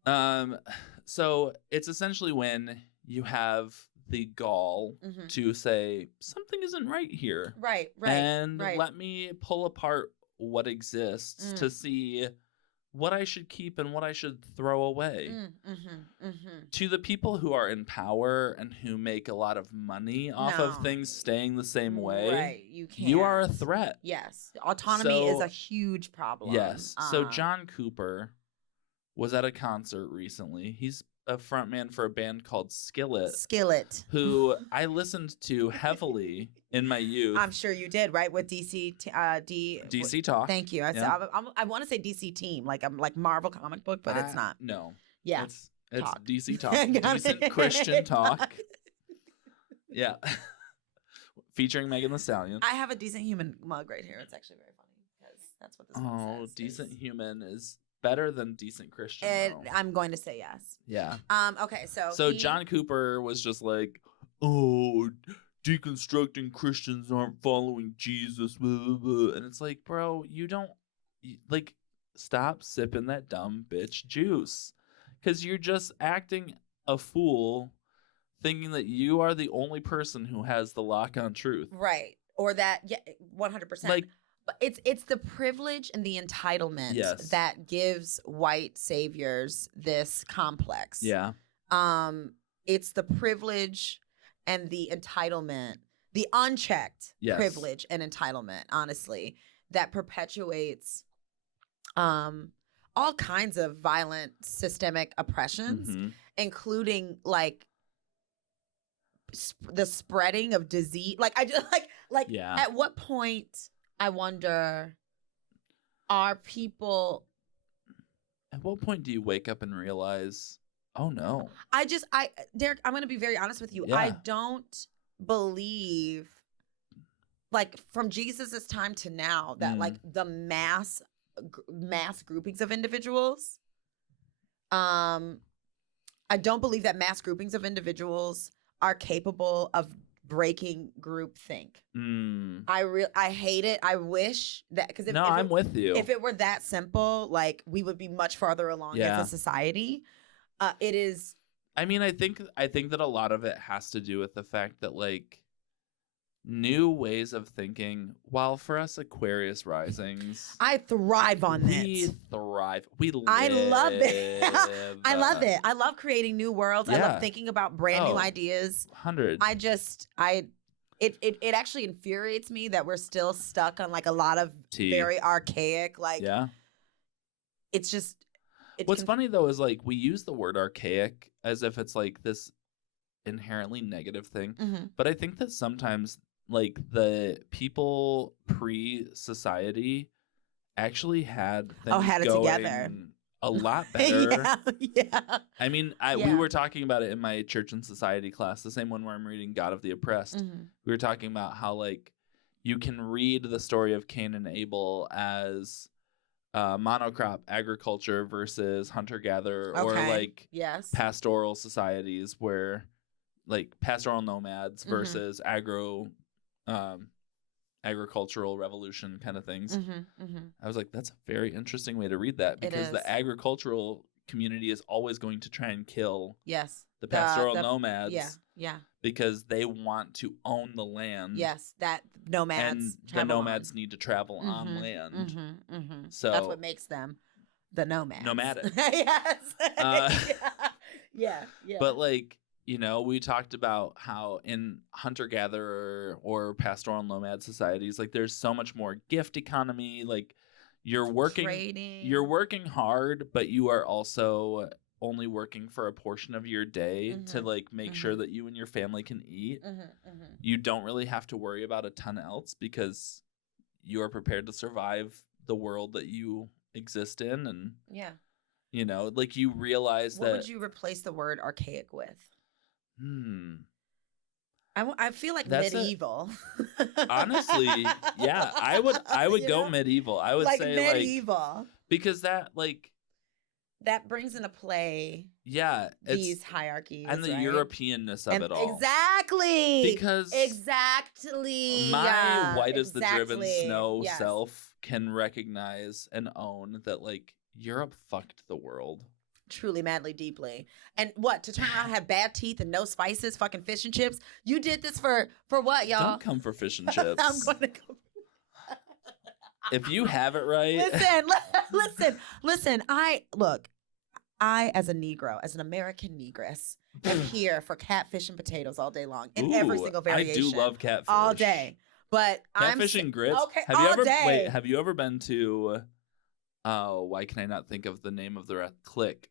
So it's essentially when you have the gall Mhm. to say something isn't right here. Right, right, And right. let me pull apart what exists to see what I should keep and what I should throw away. To the people who are in power and who make a lot of money off of No. things staying the same way, Right, you are a can't. threat. Yes, autonomy is So- a huge problem. Yes. So Um, John Cooper was at a concert recently. He's a frontman for a band called Skillet. who I listened to heavily in my youth. I'm sure you did, right? With DC Talk. Thank you. I want to say DC Team, like I'm like Marvel comic book, but it's not. No. Yeah. It's Talk. DC Talk. Got Decent it. Christian talk. Yeah. Featuring Megan Thee Stallion. I have a decent human mug right here. It's actually very funny because That's what this one Oh, says. decent human is better than decent Christian. And though. I'm going to say yes. Yeah. Okay, so So John Cooper was just like, oh, deconstructing Christians aren't following Jesus, blah, blah, blah. And it's like, bro, like, stop sipping that dumb bitch juice, because you're just acting a fool, thinking that you are the only person who has the lock on truth. Right. Or that, yeah, 100%. Like, but it's the privilege and the entitlement Yes. that gives white saviors this complex. yeah, It's the privilege and the entitlement, the unchecked Yes. privilege and entitlement, honestly, that perpetuates all kinds of violent systemic oppressions, mhm. including like the spreading of disease. Like I just like Yeah. at what point, I wonder, are people At what point do you wake up and realize, oh no, Derek, I'm going to be very honest with you. Yeah. I don't believe, like, from Jesus's time to now, that like the mass groupings of individuals, I don't believe that mass groupings of individuals are capable of breaking groupthink. I hate it. I wish that, because no, I'm with you. if it were that simple, like, we would be much farther along Yeah. as a society. It is. I mean, I think that a lot of it has to do with the fact that, like, new ways of thinking, while for us Aquarius risings, I thrive on we it. thrive. We live. I love it. I love it. I love creating new worlds. I Yeah. love thinking about brand new Oh. ideas. 100. It actually infuriates me that we're still stuck on like a lot of Tea. very archaic, like, yeah. it's just. What's funny though is, like, we use the word archaic as if it's like this inherently negative thing. Mhm. But I think that sometimes, like, the people pre-society actually had things had it going together. a lot better. yeah. I mean, we Yeah. were talking about it in my church and society class, the same one where I'm reading God of the Oppressed. Mhm. We were talking about how, like, you can read the story of Cain and Abel as monocrop agriculture versus hunter-gatherer, or Okay. like Yes. pastoral societies where, like, pastoral nomads Mhm. versus agricultural revolution kind of things. I was like, that's a very interesting way to read that, because is. the agricultural community is always going to try and kill Yes. the pastoral nomads, Yeah. Yeah. because they want to own the land. Yes. That nomads. And the travel nomads need to travel on Mhm, land. So that's So- what makes them the nomads. Nomadic. yes. Uh, yeah. Yeah. But, like, you know, we talked about how in hunter-gatherer or pastoral nomad societies, like, there's so much more gift economy. Like, you're working Trading. hard, but you are also only working for a portion of your day to, Mhm, like, make sure that you and your family can eat. You don't really have to worry about a ton else, because you are prepared to survive the world that you exist in. And, Yeah. you know, like, you realize What that would you replace the word archaic with? I feel like That's medieval. honestly, yeah, I would You go know? medieval. I would like say, medieval. like, because that, like, That brings into play yeah, these it's hierarchies and the right? Europeanness of And it all. Exactly. Because Exactly. my yeah, white as the driven exactly. snow Yes. self can recognize and own that, like, Europe fucked the world. Truly, madly, deeply. And what, to turn around and have bad teeth and no spices, fucking fish and chips? You did this for what, y'all? Don't come for fish and chips. I'm going to go. If you have it right, Listen. I, as a Negro, as an American Negress, am here for catfish and potatoes all day long in every Ooh, single variation. I do love catfish. all day. But Catfish and grits. Okay, have you all ever day. Have you ever been to? Oh, why can I not think of the name of the Click?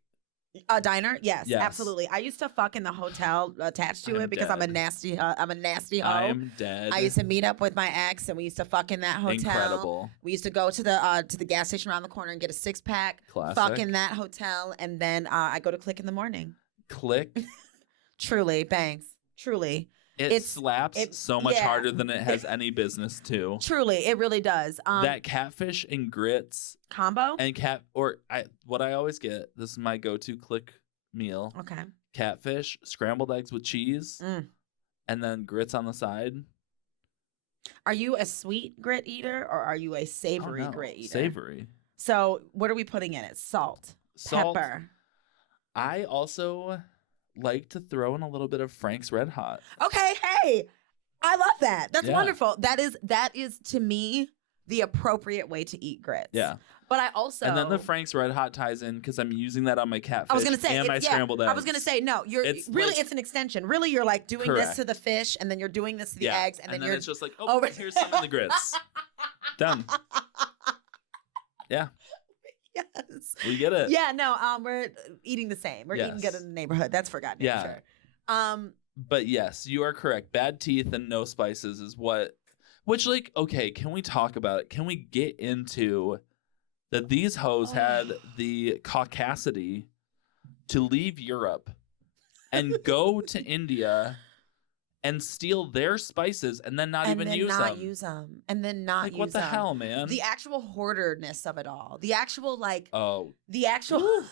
A diner? Yes, Yes. absolutely. I used to fuck in the hotel attached to I'm it because I'm a dead. nasty. I'm a nasty hoe. I am dead. I used to meet up with my ex, and we used to fuck in that hotel. Incredible. We used to go to the gas station around the corner and get a 6-pack. Classic. Fuck in that hotel, and then I go to Click in the morning. Click. Truly, bangs. Truly. It slaps so much yeah. harder than it has any business to. Truly, it really does. That catfish and grits combo and what I always get, this is my go-to click meal. Okay. Catfish, scrambled eggs with cheese, and then grits on the side. Are you a sweet grit eater or are you a savory grit eater? Savory. So what are we putting in it? Salt, pepper. I also like to throw in a little bit of Frank's Red Hot. Okay, hey, I love that. That's wonderful. That is to me the appropriate way to eat grits. Yeah. But I also and then the Frank's Red Hot ties in because I'm using that on my catfish. I was gonna say and my scrambled eggs. I was gonna say no. It's an extension. Really, you're like doing this to the fish, and then you're doing this to the eggs, and then you're it's just like here's some of the grits. Done. Yeah. Yes. We get it. Yeah. No. We're eating the same. We're eating good in the neighborhood. That's for goddamn sure. But yes, you are correct. Bad teeth and no spices is what. Which okay, can we talk about it? Can we get into that these hoes had the caucasity to leave Europe and go to India and steal their spices and then not even use them. And then not use them. What the hell, man? The actual hoarderness of it all. The actual the actual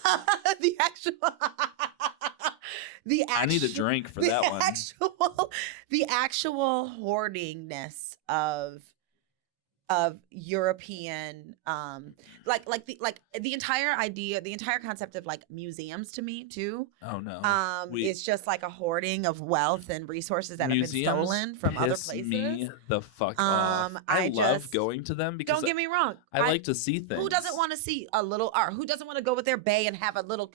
I need a drink for that one. The actual hoardingness of European the entire idea, the entire concept of museums to me too. Oh no. It's just like a hoarding of wealth and resources that have been stolen from other places. Me the fuck off. I love going to them because don't get me wrong. I like to see things. Who doesn't want to see a little art? Who doesn't want to go with their bae and have a little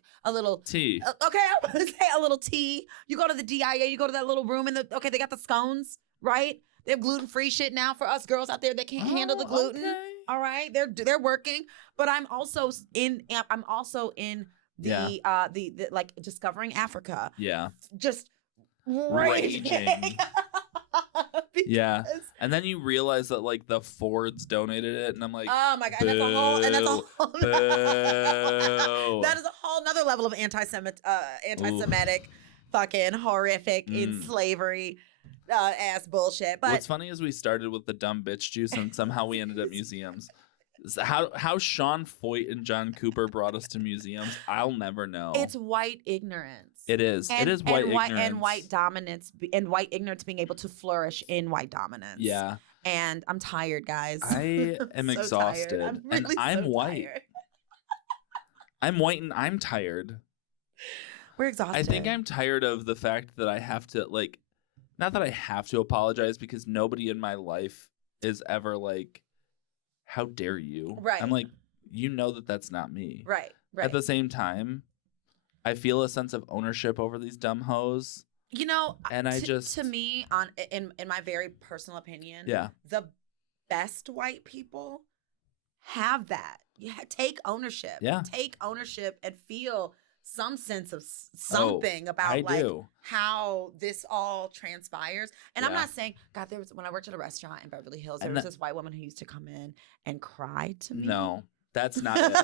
tea? Okay, I'm gonna say a little tea. You go to the DIA, you go to that little room and they got the scones, right? They have gluten-free shit now for us girls out there that can't handle the gluten. Okay. All right, they're working, but I'm also in the discovering Africa. Yeah, just raging. Yeah, and then you realize that the Fords donated it, and I'm like, oh my god, that's a whole that is a whole nother level of anti-Semitic, fucking horrific in slavery. Ass bullshit. But what's funny is we started with the dumb bitch juice and somehow we ended at museums. How Sean Foyt and John Cooper brought us to museums, I'll never know. It's white ignorance. It is. It is white ignorance. And white dominance and white ignorance being able to flourish in white dominance. Yeah. And I'm tired, guys. I am so exhausted. I'm white. Tired. I'm white and I'm tired. We're exhausted. I think I'm tired of the fact that I have to not that I have to apologize because nobody in my life is ever how dare you? Right. I'm that's not me. Right. At the same time, I feel a sense of ownership over these dumb hoes. And to me, in my very personal opinion, the best white people have that. Take ownership. Yeah. Take ownership and feel some sense of something about how this all transpires. And I'm not saying, God, when I worked at a restaurant in Beverly Hills, there was this white woman who used to come in and cry to me. No, that's not it.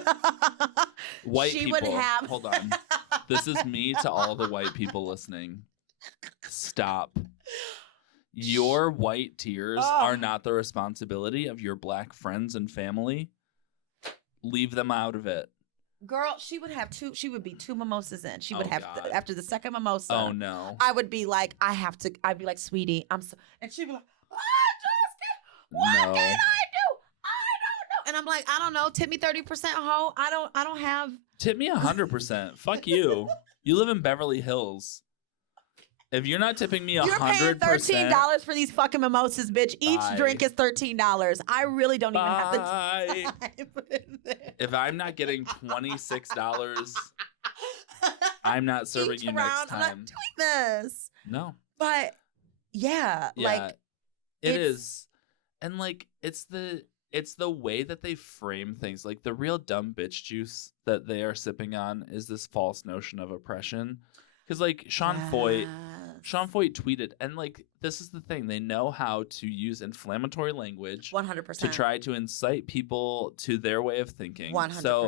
White she people. Would have... Hold on. This is me to all the white people listening. Stop. Your white tears are not the responsibility of your black friends and family. Leave them out of it. Girl, she would have two. She would be two mimosas in. She would have after the second mimosa. Oh no! I would be like, I'd be like, sweetie, I'm so. And she'd be like, what can I do? I don't know. And I'm like, I don't know. Tip me 30%, ho. I don't have. Tip me 100%. Fuck you. You live in Beverly Hills. If you're not tipping me 100%, you're paying $13 for these fucking mimosas, bitch. Each drink is $13. I really don't even have the time. If I'm not getting $26, I'm not serving you next time. I'm not doing this. No. But yeah, it is. And it's the way that they frame things. The real dumb bitch juice that they are sipping on is this false notion of oppression. Because Sean Foyt tweeted, and this is the thing, they know how to use inflammatory language 100% to try to incite people to their way of thinking. 100%. So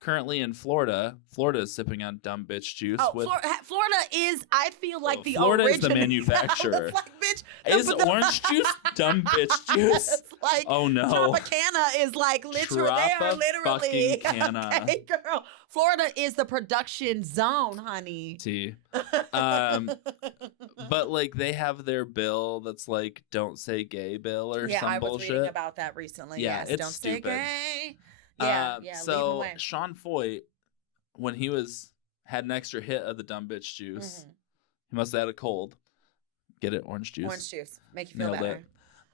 currently in Florida. Florida is sipping on dumb bitch juice. Oh, with Florida is, I feel like the Florida is the originator. manufacturer. It's like, bitch, Is orange juice dumb bitch juice? It's like, Oh no. Tropicana is like literally, they are literally. Tropicana. Okay, girl. Florida is the production zone, honey. Tea. But like they have their bill that's like don't say gay bill or yeah, some I was bullshit. reading about that recently. Yeah, yes, it's don't stupid. say gay. Yeah, leave 'em So away. Sean Foyt, when he had an extra hit of the dumb bitch juice, he must have had a cold. Get it? Orange juice. Orange juice. Make you feel Nailed better. it.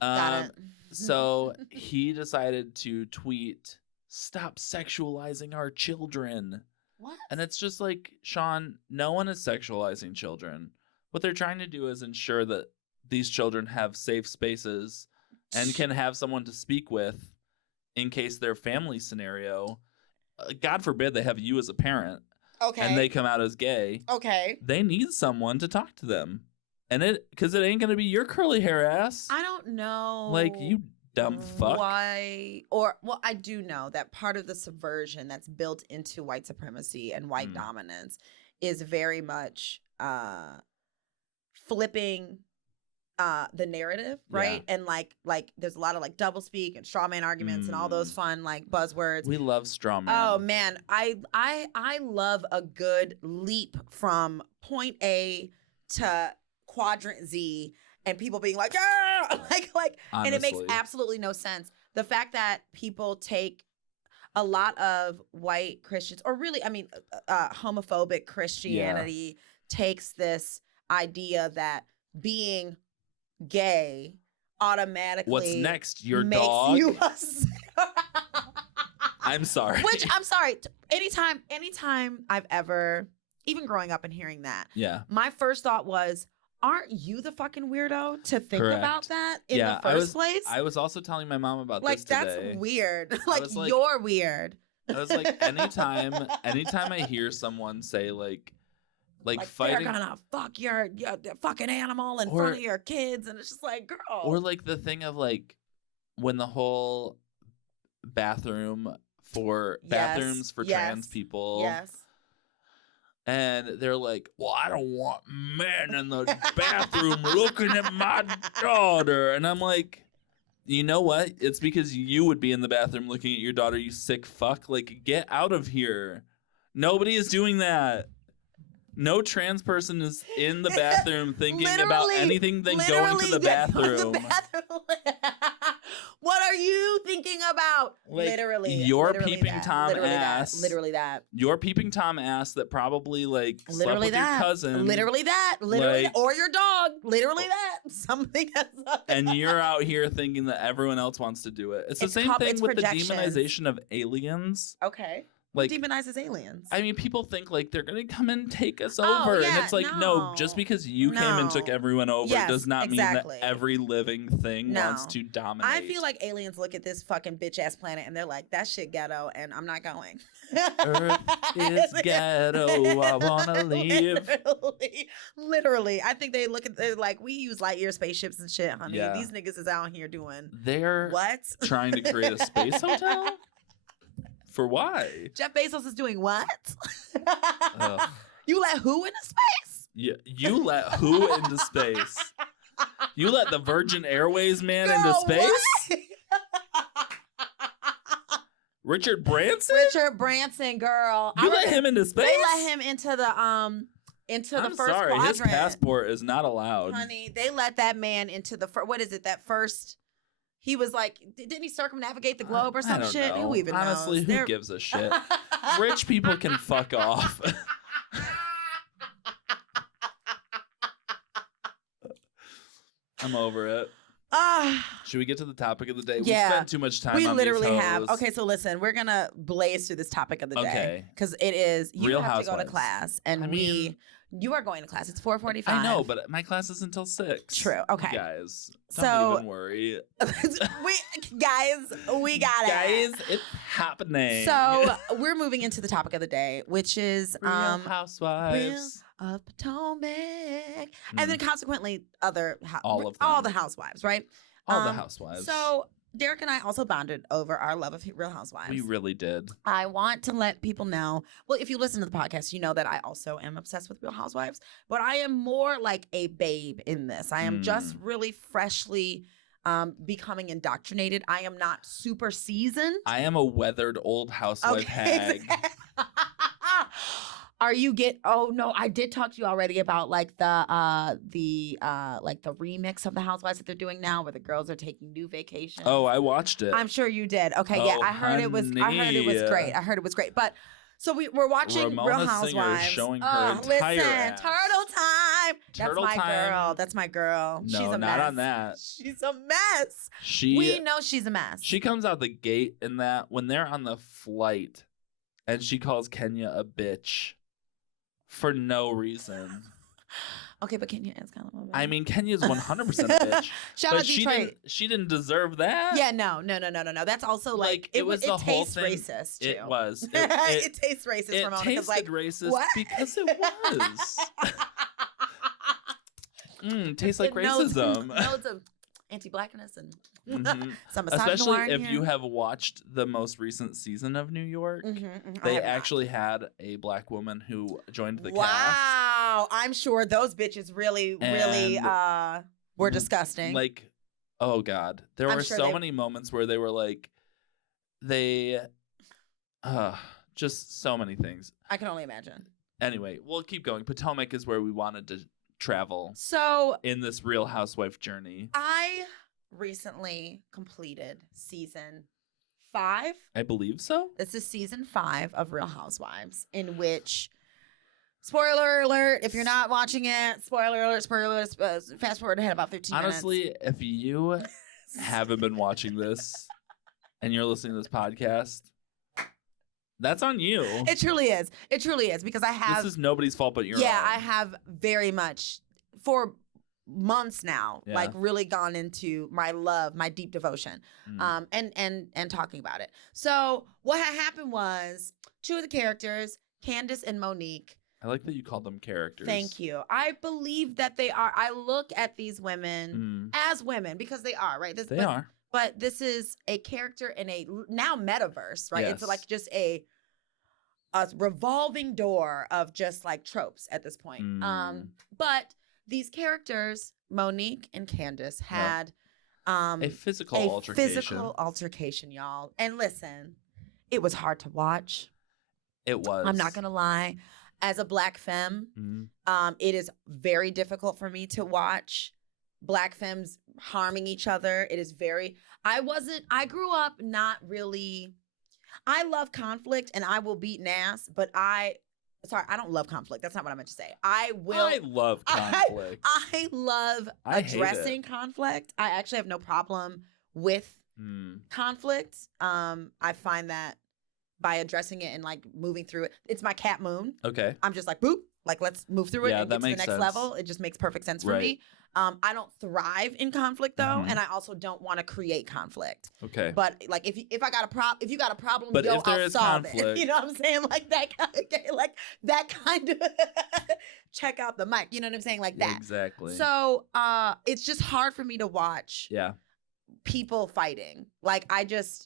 Got it. So he decided to tweet, "Stop sexualizing our children." What? And it's just like, Sean, no one is sexualizing children. What they're trying to do is ensure that these children have safe spaces and can have someone to speak with in case their family scenario, God forbid they have you as a parent Okay. and they come out as gay. Okay. They need someone to talk to them. And because it ain't going to be your curly hair ass. I don't know. Like, you dumb fuck. Why? Well, I do know that part of the subversion that's built into white supremacy and white dominance is very much flipping the narrative, right? Yeah. And like there's a lot of like double speak and straw man arguments and all those fun like buzzwords. We love straw man. Oh man, I love a good leap from point A to quadrant Z and people being like, "Ah!" like and it makes Honestly. absolutely no sense. The fact that people take a lot of white Christians, or really, I mean, homophobic Christianity takes this idea that being gay automatically What's next? Your makes dog? you I'm sorry. Which I'm sorry. Anytime I've ever, even growing up and hearing that, Yeah. my first thought was, aren't you the fucking weirdo to think Correct. about that in Yeah, the first place? I was also telling my mom about like this that's today. weird. was like- You're weird. I was like, anytime I hear someone say like Like fighting, they're gonna fuck your fucking animal in Or- front of your kids, and it's just like, girl. or like the thing of like when the whole bathrooms for Yes, trans yes, people, yes. and they're like, well, I don't want men in the bathroom looking at my daughter, and I'm like, you know what? It's because you would be in the bathroom looking at your daughter, you sick fuck. Like, get out of here. Nobody is doing that. No trans person is in the bathroom thinking about anything than going to the bathroom. What are you thinking about? Like, literally. your literally peeping that, Tom literally ass. That, literally that. Your peeping Tom ass that probably like slept Literally with that. your cousin. Literally that. Literally Like- or your dog. Literally that. Something else. And you're out here thinking that everyone else wants to do it. It's the It's same called- thing it's with projections. the demonization of aliens. Okay. Like, Demonizes aliens. I mean, people think like they're gonna come and take us Oh, over, and yeah, it's like, no, just no. because you came and took No. everyone over Yes, does not exactly. mean that every living thing No. wants to dominate. I feel like aliens look at this fucking bitch ass planet and they're like, that shit ghetto, and I'm not going. Earth is ghetto. I wanna leave. Literally. I think they look at, they're like, we use light year spaceships and shit, honey. Yeah. These niggas is out here doing They're what? trying to create a space hotel. For why? Jeff Bezos is doing what? Ugh. You let who into space? You let who into space? You let the Virgin Airways man into Girl, space? what? Richard Branson? Richard Branson, girl. You let him into space? They let him into the I'm first sorry, quadrant. his passport is not allowed. Honey, they let that man into the what is it? That first, he was like, didn't he circumnavigate the globe or I some don't shit? know. Who even Honestly, knows? who They're- gives a shit? Rich people can fuck off. I'm over it. Ah, Should we get to the topic of the day? Yeah. We spent too much time we on literally these have. hoes. Okay, so listen, we're gonna blaze through this topic of the day Okay. because it is you Real have to go to Housewives. class, and I mean- you are going to class. It's 4:45. I know, but my class is until 6. True. Okay. You guys, don't So- even worry. we got it. Guys, it's happening. So we're moving into the topic of the day, which is Real Housewives. of Potomac, and then consequently other All of all them. the housewives, right? All the housewives. So Derek and I also bonded over our love of Real Housewives. We really did. I want to let people know. Well, if you listen to the podcast, you know that I also am obsessed with Real Housewives, but I am more like a babe in this. I am just really freshly becoming indoctrinated. I am not super seasoned. I am a weathered old housewife hag. Are you oh no, I did talk to you already about like the remix of the Housewives that they're doing now where the girls are taking new vacations. Oh, I watched it. I'm sure you did. Okay, yeah, I heard it was great. I heard it was great. But so we're watching Ramona Real Housewives. Singer showing her entire listen, ass. Turtle Time. Turtle That's my Time. girl. That's my girl. No, she's a not mess. on that. She's a mess. She We know she's a mess. She comes out the gate in that when they're on the flight and she calls Kenya a bitch for no reason. Okay, but Kenya is kind of a bitch. I mean, Kenya's 100% a bitch. Shout but out Detroit. she didn't deserve that. Yeah, no. That's also like it was the whole tastes thing. racist too. It was. It tastes racist. It Ramona, tasted like, racist what? because it was. Tastes like Notes racism. of anti-blackness and Mhm. some Especially if here. you have watched the most recent season of New York. They actually had a black woman who joined the cast. Wow, I'm sure those bitches really were disgusting. Like, oh God. There I'm were sure so they- many moments where they were like, just so many things. I can only imagine. Anyway, we'll keep going. Potomac is where we wanted to travel So in this Real Housewife journey. I recently completed season 5. I believe so. This is season 5 of Real Housewives, in which, spoiler alert, if you're not watching it, spoiler alert, fast forward ahead about 15 Honestly, if you minutes. haven't been watching this and you're listening to this podcast, that's on you. It truly is. It truly is, because I have. This is nobody's fault but your own. I have very much, for months now, Yeah. like really gone into my love, my deep devotion, Mm. and talking about it. So what had happened was 2 of the characters, Candace and Monique. I like that you called them characters. Thank you. I believe that they are. I look at these women as women because they are, right? They are. But this is a character in a now metaverse, right? It's Yes. like just a revolving door of just like tropes at this point. But these characters, Monique and Candace, had A physical a altercation. physical altercation, y'all. And listen, it was hard to watch. It was. I'm not gonna lie. As a black femme, Mhm. it is very difficult for me to watch black femmes harming each other. It is very. I grew up not really. I love conflict and I will beat ass, but I don't love conflict. That's not what I meant to say. I love conflict. I love I hate it. addressing conflict. I actually have no problem with conflict. I find that by addressing it and like moving through it, it's my cat moon. Okay. I'm just like, boop, like let's move through it Yeah, and that get to the makes next sense. level. It just makes perfect sense for Right. me. I don't thrive in conflict though, Mhm. and I also don't want to create conflict. Okay. But like if you got a problem, But yo, if there I'll is solve conflict- it. You know what I'm saying? Like that kind of, like that kind of check out the mic. You know what I'm saying? Like that. Exactly. So it's just hard for me to watch yeah. people fighting. Like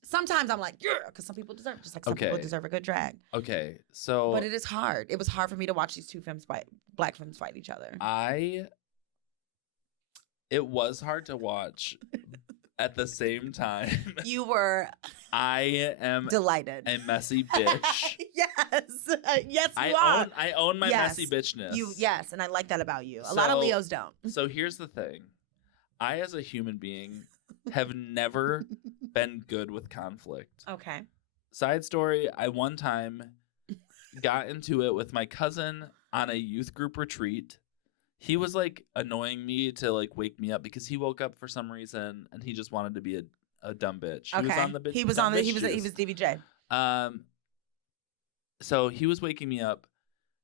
sometimes I'm like, yeah, because some people deserve, just like some people Okay. deserve a good drag. Okay. So But it is hard. It was hard for me to watch these 2 femmes black femmes fight each other. It was hard to watch. At the same time, You were I am delighted. a messy bitch. Yes. Yes, you are. I own my Yes. messy bitchness. Yes, and I like that about you. A lot of So- Leos don't. So here's the thing. I, as a human being, have never been good with conflict. Okay. Side story, I one time got into it with my cousin on a youth group retreat. He was like annoying me to like wake me up because he woke up for some reason and he just wanted to be a dumb bitch. He Okay. was on the bitch. He was dumb on the bitch he was juice. DVJ. So he was waking me up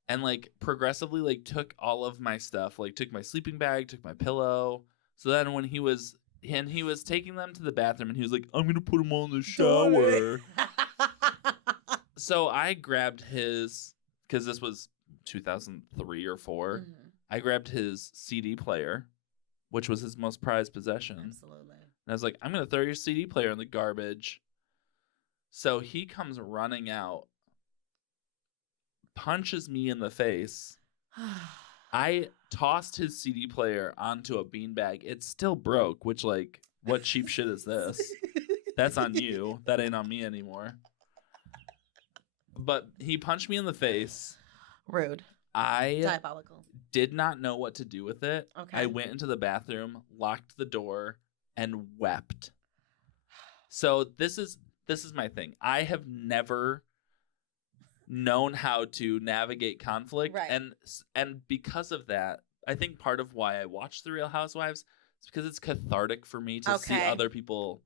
and like progressively like took all of my stuff, like took my sleeping bag, took my pillow. So then when he was taking them to the bathroom and he was like, I'm gonna put them all in the shower. So I grabbed his, because this was 2003 or 4. Mhm. I grabbed his CD player, which was his most prized possession. Absolutely. And I was like, I'm going to throw your CD player in the garbage. So he comes running out, punches me in the face. I tossed his CD player onto a beanbag. It still broke, which, like, what cheap shit is this? That's on you. That ain't on me anymore. But he punched me in the face. Rude. I Diabolical. did not know what to do with it. Okay. I went into the bathroom, locked the door, and wept. So this is my thing. I have never known how to navigate conflict, Right. and because of that, I think part of why I watch The Real Housewives is because it's cathartic for me to see Okay. other people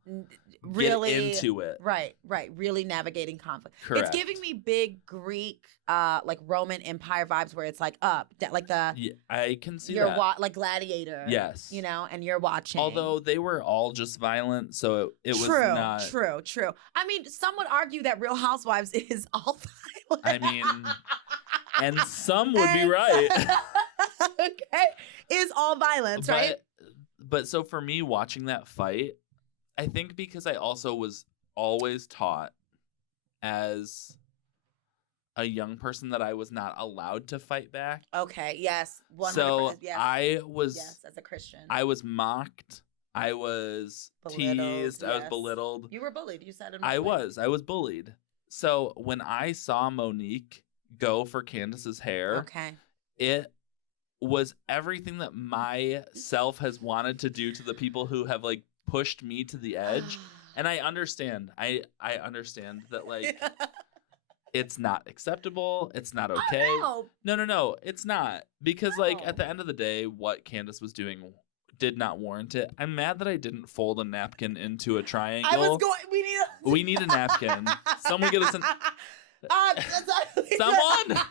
Really get into it. Right. Really navigating conflict. Correct. It's giving me big Greek, like Roman Empire vibes where it's like like the Yeah, I can see you're that. like Gladiator. Yes. You know, and you're watching. Although they were all just violent, so it was true, not. True. I mean, some would argue that Real Housewives is all violent. I mean, and some would be right. Okay, is all violence, right? But so for me, watching that fight, I think because I also was always taught as a young person that I was not allowed to fight back. Okay, yes, 100%. So yes. yes, as a Christian, I was mocked. I was Belittled, teased. I was yes. belittled. You were bullied. You said it. I was bullied. So when I saw Monique go for Candace's hair, Okay. it was everything that my self has wanted to do to the people who have like pushed me to the edge. And I understand. I understand that like it's not acceptable. It's not okay. Oh, No. It's not. Because like No. at the end of the day, what Candace was doing did not warrant it. I'm mad that I didn't fold a napkin into a triangle. I was going. We need a napkin. Someone get us an someone.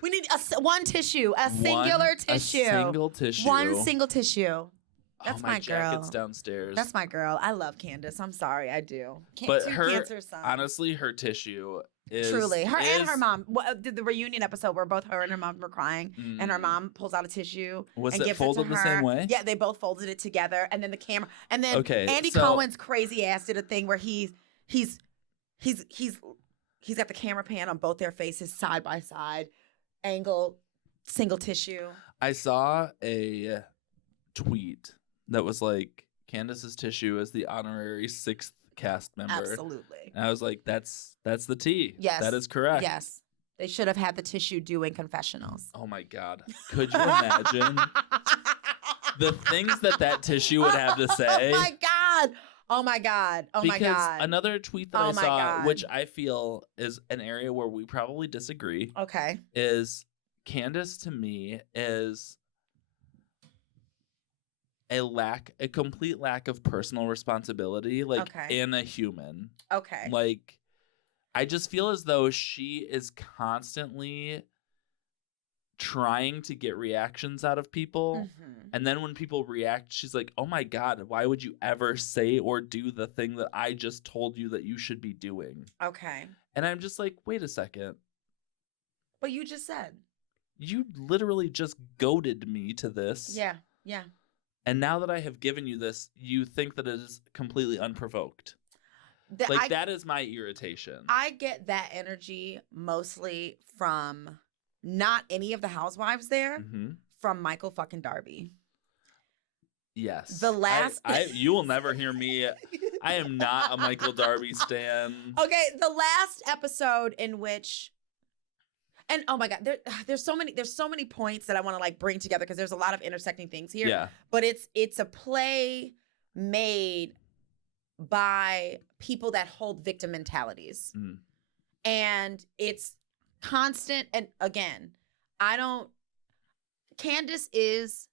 We need one tissue, a singular tissue. A single tissue. One single tissue. That's my my girl. jacket's downstairs. That's my girl. I love Candace. I'm sorry, I do. But two her, Cancer sons. honestly, her tissue is Truly, her and is- her mom did the reunion episode where both her and her mom were crying, and her Mm. mom pulls out a tissue Was and it gives folded it to the her. same way? Yeah, they both folded it together, and then the camera, and then Okay, Andy so- Cohen's crazy ass did a thing where he's got the camera pan on both their faces side by side, angle, single tissue. I saw a tweet that was like Candace's tissue is the honorary 6th cast member. Absolutely. And I was like, that's the tea. Yes. That is correct. Yes. They should have had the tissue doing confessionals. Oh my God. Could you imagine the things that tissue would have to say? Oh my God. Oh my God. Oh my Because God. another tweet that Oh I my saw, God. which I feel is an area where we probably disagree, Okay. is Candace to me is a complete lack of personal responsibility, like Okay. in a human. Okay. Like, I just feel as though she is constantly trying to get reactions out of people. Mhm. And then when people react, she's like, oh my God, why would you ever say or do the thing that I just told you that you should be doing? Okay. And I'm just like, wait a second. But you just said. You literally just goaded me to this. Yeah. Yeah. And now that I have given you this, you think that it is completely unprovoked. I That is my irritation. I get that energy mostly from not any of the housewives there, hmm from Michael fucking Darby. Yes. The last- you will never hear me. I am not a Michael Darby stan. Okay, the last episode in which, and oh my God, there's so many points that I want to like bring together because there's a lot of intersecting things here. Yeah. But it's a play made by people that hold victim mentalities, Mhm. and it's constant. And again, Candace's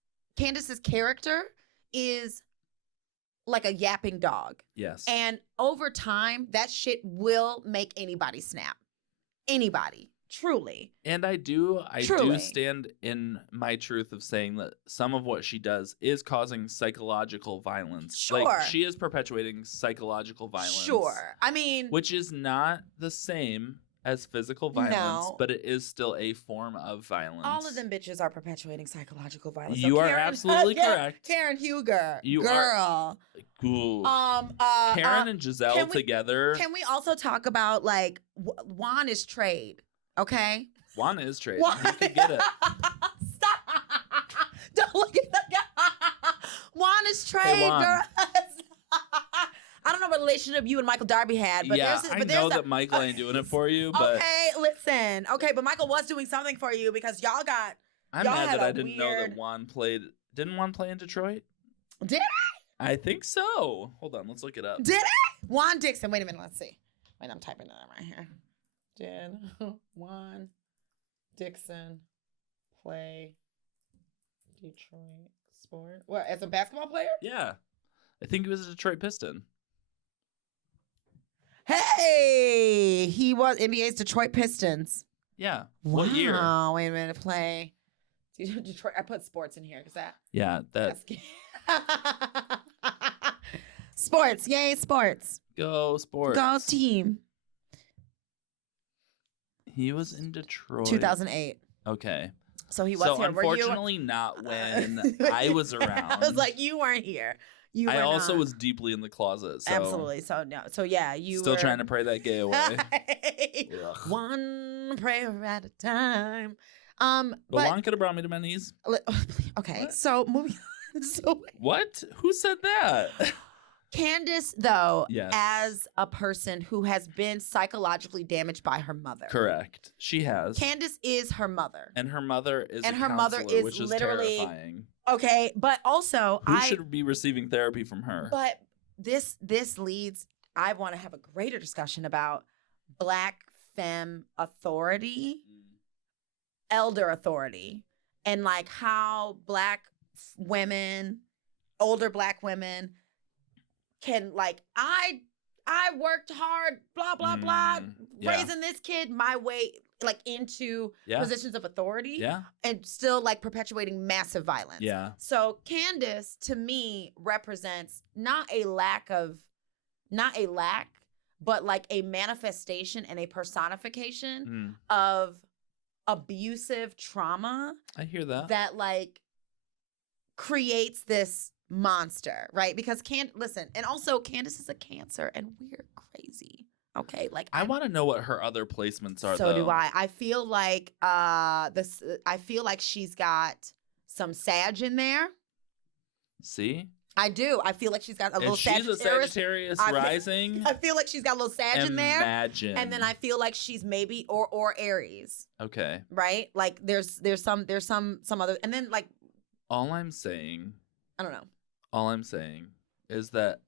character is like a yapping dog. Yes. And over time, that shit will make anybody snap. Anybody. Truly. And I do Truly. stand in my truth of saying that some of what she does is causing psychological violence. Sure. Like, she is perpetuating psychological violence. Sure. I mean, Which is not the same as physical violence, No. but it is still a form of violence. All of them bitches are perpetuating psychological violence. You are absolutely correct. Karen Huger, You girl. Ooh. Karen Karen and Giselle together. Can we also talk about like Juan is trade? Okay. Juan is trade. Juan, He could get it. Stop! Don't look at the guy. Juan is trade, Hey, Juan. girl. I don't know what relationship you and Michael Darby had, but yeah, there's I know that Michael ain't doing it for you, but okay, listen. Okay, but Michael was doing something for you because y'all got. I'm y'all mad had that a I didn't know that weird- Juan played. Didn't Juan play in Detroit? Did I think so. Hold on, let's look it up. Did I? Juan Dixon. Wait a minute. Let's see. Wait, I'm typing it right here. Did Juan Dixon play Detroit sport? What, as a basketball player? Yeah, I think he was a Detroit Piston. Hey, he was NBA's Detroit Pistons. Yeah. Wow. What year? Wait a minute. Play Detroit. I put sports in here because Yeah, that. Sports. Yay, sports. Go Sports. Go team. He was in Detroit. 2008. Okay. So he was So here. Were you? unfortunately, not when I was around. I was like, you weren't here. You. I were also not. was deeply in the closet. So Absolutely. So no. So yeah, you still were trying to pray that gay away. Ugh. One prayer at a time. But But Juan could have brought me to my knees. okay. What? So moving on. So What? Who said that? Candace, though, Yes. as a person who has been psychologically damaged by her mother. Correct. She has. Candace is her mother. And her mother is And a her mother counselor, is which is literally- terrifying. Okay, but also Who should be receiving therapy from her? But this leads. I want to have a greater discussion about Black femme authority, elder authority, and like how Black women, older Black women, can like I worked hard, blah blah blah, yeah. raising this kid my way, like into Yeah. positions of authority, Yeah. and still like perpetuating massive violence. Yeah. So Candace, to me, represents not a lack, but like a manifestation and a personification Mm. of abusive trauma I hear that. that like creates this monster, right? Because listen, and also Candace is a Cancer and we're crazy. Okay, like I want to know what her other placements are. so though. do I. I feel like I feel like she's got some Sag in there. See, I do. I feel like she's got a little if she's a Sagittarius. Sagittarius I feel- rising, I feel like she's got a little Sag in there. imagine. And then I feel like she's maybe or Aries, Okay. right? Like there's some other, and then like All I'm saying I don't know. is that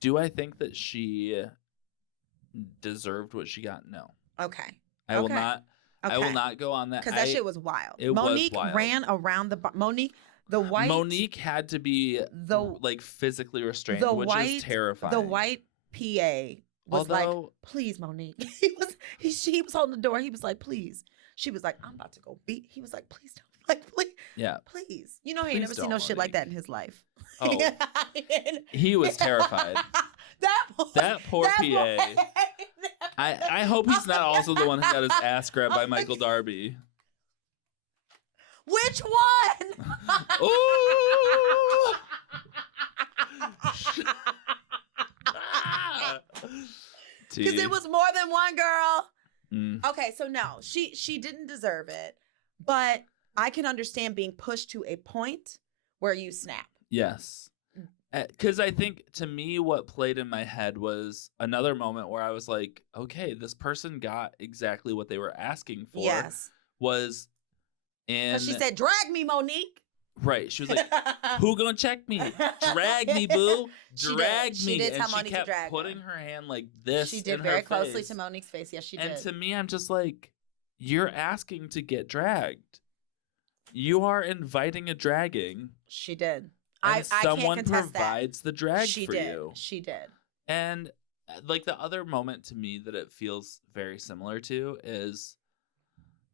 do I think that she deserved what she got? No. Okay. I will Okay. not. I will not go on that. Because that shit was wild. it was Monique wild. ran around Monique, the white Monique had to be the like physically restrained, the which white- is terrifying. the white PA was like, Although- please, Monique. He was holding the door. He was like, please. She was like, I'm about to go beat. He was like, please don't. Like, please, Yeah. please. You know, he Please never seen no don't, shit like Monique. that in his life. Oh, he was terrified. That poor PA. I hope he's not also the one who got his ass grabbed by Michael Darby. Which one? Ooh! Because it was more than one girl. Mm, Okay, so no, she didn't deserve it, but I can understand being pushed to a point where you snap. yes. Because I think to me, what played in my head was another moment where I was like, okay, this person got exactly what they were asking for. Yes, Was in. because she said, "Drag me, Monique." Right. She was like, who gonna check me? Drag me, boo. She did. Drag She me. did And tell she Monique to kept drag her. putting her hand like this. She did in very her closely face. to Monique's face. Yes, she And did. to me, I'm just like, you're asking to get dragged. You are inviting a dragging. She did. And I someone can't contest that. provides the drag She for did. you. She did. And like the other moment to me that it feels very similar to is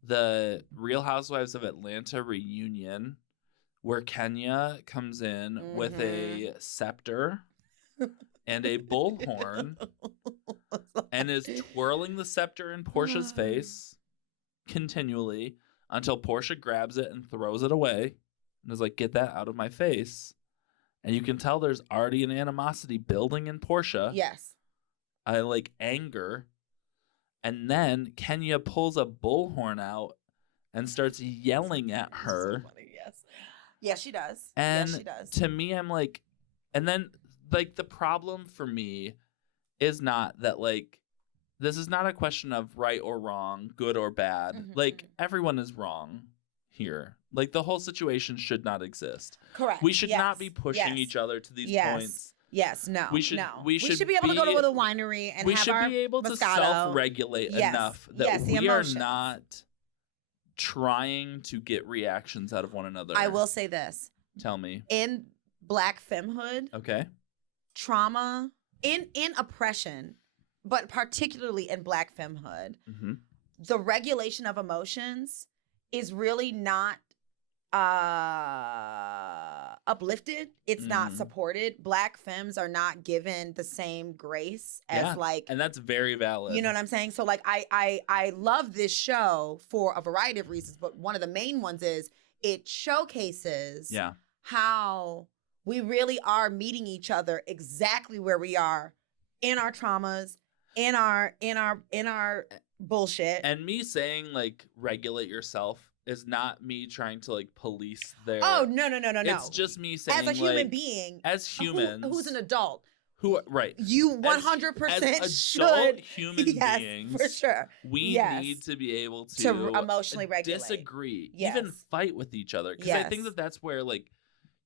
the Real Housewives of Atlanta reunion where Kenya comes in with a scepter and a bullhorn and is twirling the scepter in Portia's face continually until Portia grabs it and throws it away and is like, get that out of my face. And you can tell there's already an animosity building in Portia. Yes. Like anger. And then Kenya pulls a bullhorn out and starts yelling at her. So funny, yes. Yes, she does. And yes, she does. to me, I'm like, and then like the problem for me is not that like, this is not a question of right or wrong, good or bad. Mhm, Like everyone is wrong here. Like the whole situation should not exist. Correct. We should not Yes, be pushing yes, each other to these yes, points. Yes, no. We should- no. we should should be able to go be- to the winery and We have should our be able to Moscato. self-regulate Yes, enough that yes, the we are emotions. not trying to get reactions out of one another. I will say this. Tell me. In Black femmehood, Okay. trauma, in oppression, but particularly in Black femmehood, Mm-hmm. the regulation of emotions is really not uplifted. It's not Mm. supported. Black femmes are not given the same grace as Yeah, like And that's very valid. you know what I'm saying? So like I love this show for a variety of reasons, but one of the main ones is it showcases Yeah. how we really are meeting each other exactly where we are in our traumas, in our bullshit. And me saying like regulate yourself is not me trying to like police their. Oh no. It's just me saying As a human like, being, as humans, who's an adult, right. you As 100% adult should human yes, beings, for sure. we Yes. need to be able To emotionally regulate. disagree, Yes. even fight with each other. Because I think Yes. that's where like,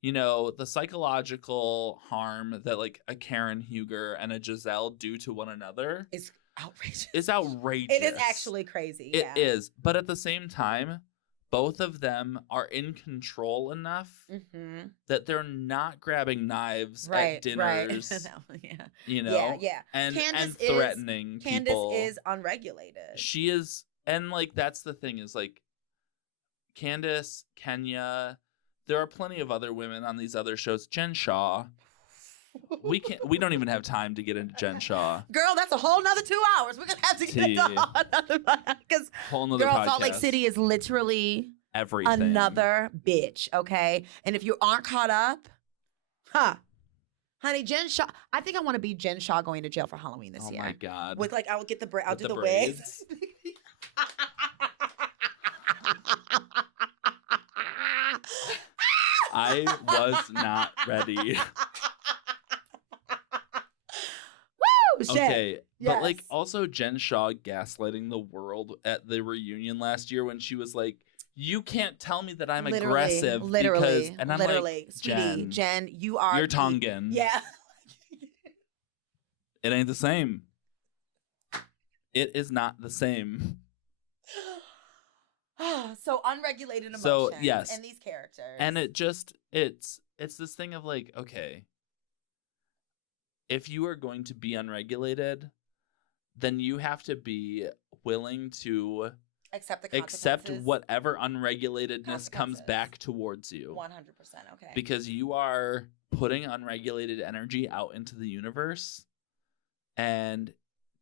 you know, the psychological harm that like a Karen Huger and a Giselle do to one another It's outrageous. is outrageous. It is actually crazy. It yeah. is, but at the same time, both of them are in control enough Mm-hmm. that they're not grabbing knives at Right. dinners, No, yeah. you know, Yeah. and Candace threatening Candace people. is unregulated. She is, and like that's the thing is like Candace, Kenya. There are plenty of other women on these other shows. Jen Shaw. We don't even have time to get into Jen Shaw. Girl, that's a whole nother 2 hours. We're gonna have to get into another because Whole nother girl, podcast. Salt Lake City is literally Everything. another bitch. Okay, and if you aren't caught up, honey, Jen Shaw. I think I want to be Jen Shaw going to jail for Halloween this Oh year. my god. With like, I'll get the I'll With do the the wigs. braids. I was not ready. Woo! Shit. Okay, but like Yes. also Jen Shaw gaslighting the world at the reunion last year when she was like, "You can't tell me that I'm aggressive because," and I'm literally, like, sweetie, Jen, you are "You're the- Tongan. Yeah. It ain't the same. It is not the same." So unregulated emotions So, yes. and these characters. And it just it's this thing of like, okay, if you are going to be unregulated, then you have to be willing to accept the accept consequences. whatever unregulatedness comes Consequences. back towards you. 100%. Okay. Because you are putting unregulated energy out into the universe, and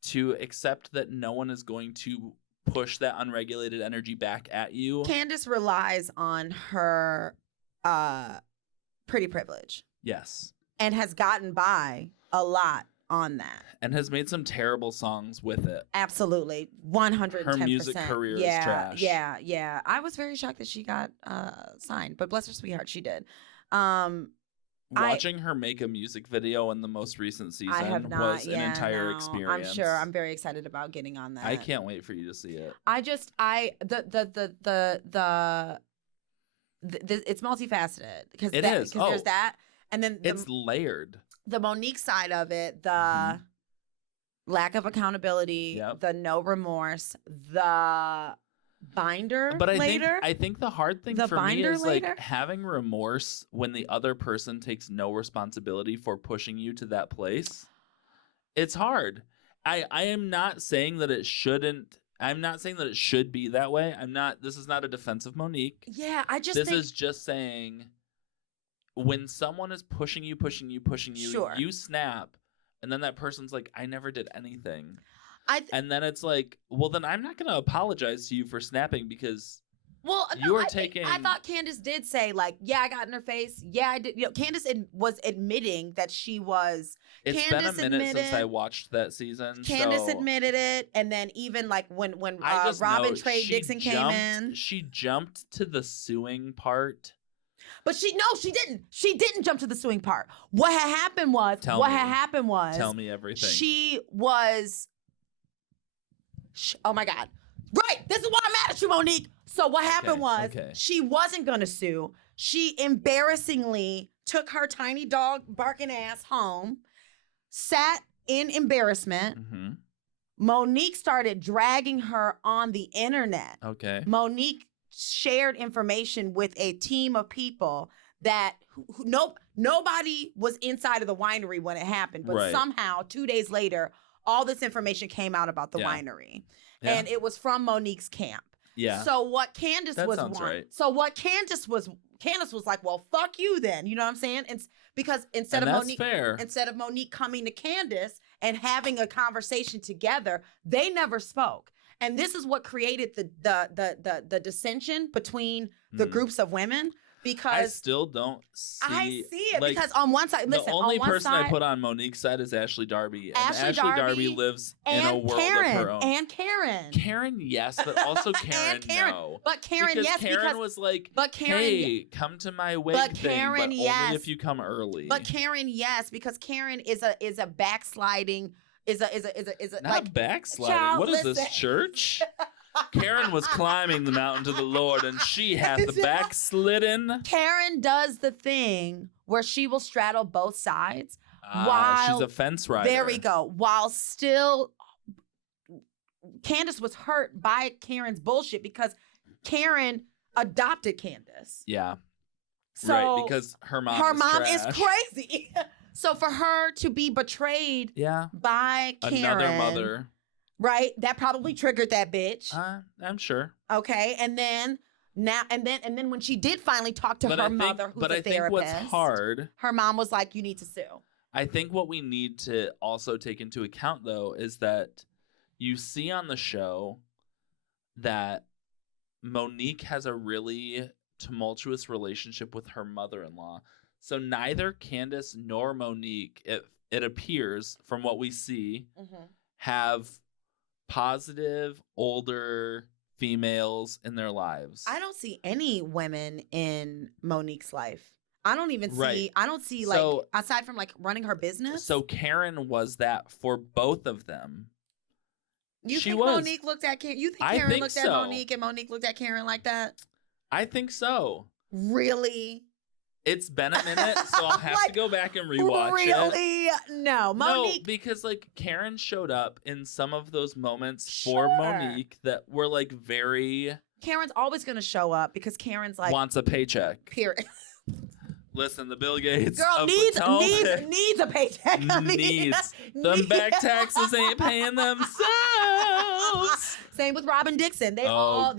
to accept that no one is going to push that unregulated energy back at you. Candace relies on her pretty privilege Yes. and has gotten by a lot on that. And has made some terrible songs with it. Absolutely. 110%. Her music career is trash. Yeah. I was very shocked that she got signed, but bless her sweetheart, she did. Watching her make a music video in the most recent season I have not. was an entire experience. I'm sure. I'm very excited about getting on that. I can't wait for you to see it. It's multifaceted because It is. because there's Oh. that, and then It's layered. the Monique side of it, the Mhm. lack of accountability, Yep. the no remorse, the binder But later. I think the hard thing The for me binder is later? like having remorse when the other person takes no responsibility for pushing you to that place. It's hard. I am not saying that it shouldn't. I'm not saying that it should be that way. This is not a defense of Monique. yeah, I just This think is just saying when someone is pushing you, Sure. you snap, and then that person's like, I never did anything. And then it's like, well, then I'm not going to apologize to you for snapping because you are taking. I thought Candace did say, like, yeah, I got in her face. Yeah, I did. Candace was admitting that she was. It's Candace been a minute since I watched that season. Candace so admitted it, and then even like when I just Robin know Trade she Dixon came in, she jumped to the suing part. but she didn't. She didn't jump to the suing part. What had happened was Tell me everything. She was. Oh my God. Right. This is why I'm mad at you, Monique. So what happened was she wasn't going to sue. She embarrassingly took her tiny dog barking ass home, sat in embarrassment. Mm-hmm. Monique started dragging her on the internet. Okay. Monique shared information with a team of people that nobody was inside of the winery when it happened. But somehow 2 days later, all this information came out about the winery. Yeah. And it was from Monique's camp. Yeah. So what Candace right. So what Candace was like, well, fuck you then. You know what I'm saying? Because instead of Monique coming to Candace and having a conversation together, they never spoke. And this is what created the dissension between the groups of women. Because I still don't see. I see it like, because on one side, listen, the only on one person side, I put on Monique's side is Ashley Darby. And Ashley Darby lives in a world of her own. And Karen. Karen, yes, but also Karen, no. But Karen, because yes, Karen was like, hey, come to my wig thing, but only if you come early. But Karen, yes, because Karen is a backsliding, is a not like backsliding. Child, what is this, church? Karen was climbing the mountain to the Lord, and she hath backslidden. Karen does the thing where she will straddle both sides. She's a fence rider. There we go. While still, Candace was hurt by Karen's bullshit because Karen adopted Candace. Yeah. So right, because her mom is crazy. So for her to be betrayed by Karen. Another mother. Right? That probably triggered that bitch. I'm sure. Okay. And then when she did finally talk to her mother, who's a therapist. But I think what's hard, her mom was like, you need to sue. I think what we need to also take into account, though, is that you see on the show that Monique has a really tumultuous relationship with her mother-in-law. So neither Candace nor Monique, it appears from what we see, have positive older females in their lives. I don't see any women in Monique's life. I don't even see like aside from like running her business. So Karen was that for both of them. You think Monique looked at Karen? You think Karen looked at Monique and Monique looked at Karen like that? I think so. Really? It's been a minute, so I'll have to go back and rewatch it. Really? No, Monique. No, because like Karen showed up in some of those moments for Monique that were like very. Karen's always going to show up because Karen's like wants a paycheck. Period. Listen, the Bill Gates girl needs a paycheck. Needs. Them back taxes ain't paying themselves. Same with Robin Dixon. They all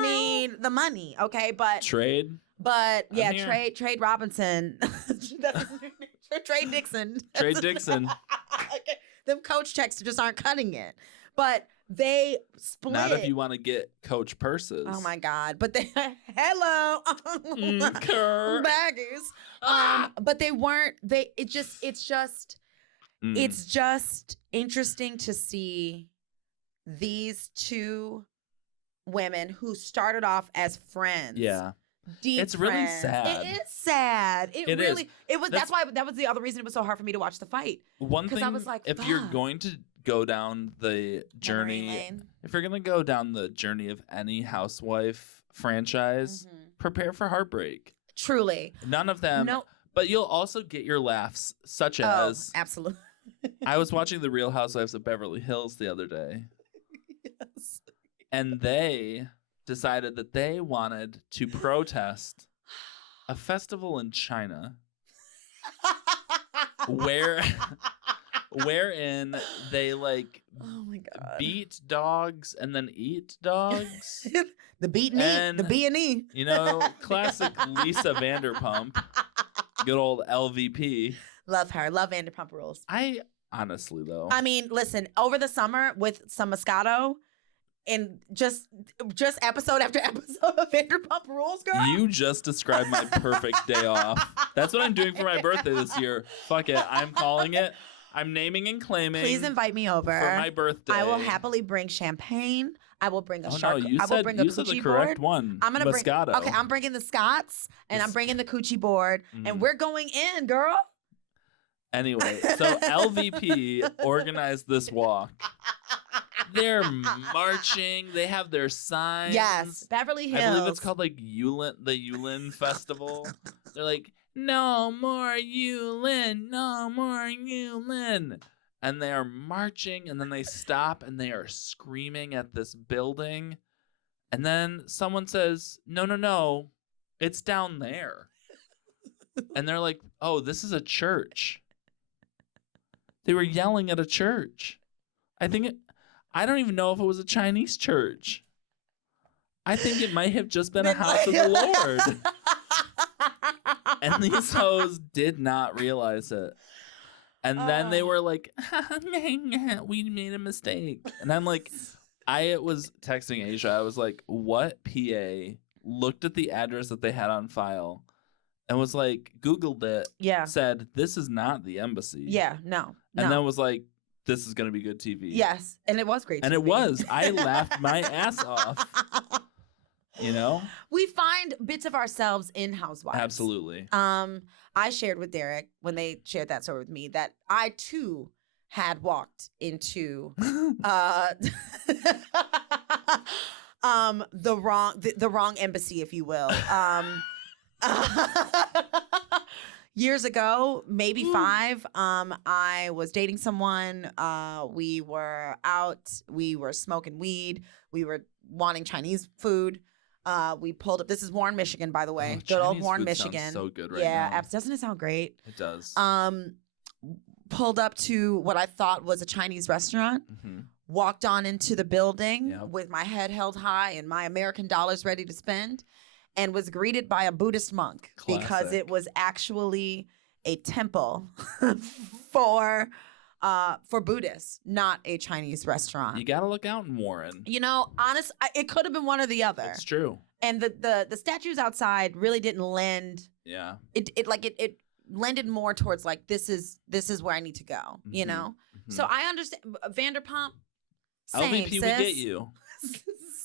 need the money. Okay, but Trade. But yeah, Trade Robinson. Trade Dixon. Trade Dixon. Okay. Them coach checks just aren't cutting it. But they split. Not if you want to get coach purses. Oh my God. But they baggies. But they weren't it's just interesting to see these two women who started off as friends. Yeah. It's really sad. It is sad. It really is. That was the other reason it was so hard for me to watch the fight. One thing, I was like, if you're going to go down the journey, of any housewife franchise, prepare for heartbreak. Truly. None of them. No. But you'll also get your laughs, such as absolutely. I was watching The Real Housewives of Beverly Hills the other day. Yes. And they decided that they wanted to protest a festival in China wherein they like beat dogs and then eat dogs. The beat and the B&E. You know, classic Lisa Vanderpump. Good old LVP. Love her. Love Vanderpump Rules. I Honestly, though. I mean, listen, over the summer with some Moscato and just episode after episode of Vanderpump Rules, girl. You just described my perfect day off. That's what I'm doing for my birthday this year. Fuck it. I'm calling it. I'm naming and claiming. Please invite me over. For my birthday. I will happily bring champagne. I will bring a shark. No, I will bring a you said coochie the correct board. one. I'm gonna Moscato. bring. Okay, I'm bringing the Scots and I'm bringing the coochie board, and we're going in, girl. Anyway, so LVP organized this walk. They're marching. They have their signs. Yes, Beverly Hills. I believe it's called like the Yulin Festival. They're like, no more Yulin, no more Yulin. And they are marching, and then they stop, and they are screaming at this building. And then someone says, no, it's down there. And they're like, oh, this is a church. They were yelling at a church. I don't even know if it was a Chinese church. I think it might have just been a house of the Lord. And these hoes did not realize it. And then they were like, we made a mistake. And I'm like, I was texting Asia. I was like, what PA looked at the address that they had on file and was like, Googled it, said, this is not the embassy. Yeah, no. And then was like, this is going to be good TV. Yes, and it was great TV. And it was. I laughed my ass off. You know? We find bits of ourselves in Housewives. Absolutely. I shared with Derek when they shared that story with me that I too had walked into the wrong embassy, if you will. Years ago, maybe 5, I was dating someone. We were out. We were smoking weed. We were wanting Chinese food. We pulled up. This is Warren, Michigan, by the way. Good old Warren, Michigan. So good right now. Yeah, doesn't it sound great? It does. Pulled up to what I thought was a Chinese restaurant. Mm-hmm. Walked on into the building with my head held high and my American dollars ready to spend, and was greeted by a Buddhist monk. Classic. Because it was actually a temple for Buddhists, not a Chinese restaurant. You gotta look out in Warren. You know, it could have been one or the other. It's true. And the statues outside really didn't lend. Yeah. It lended more towards like this is where I need to go. Mm-hmm. You know. Mm-hmm. So I understand Vanderpump. Same, LVP, sis. we get you.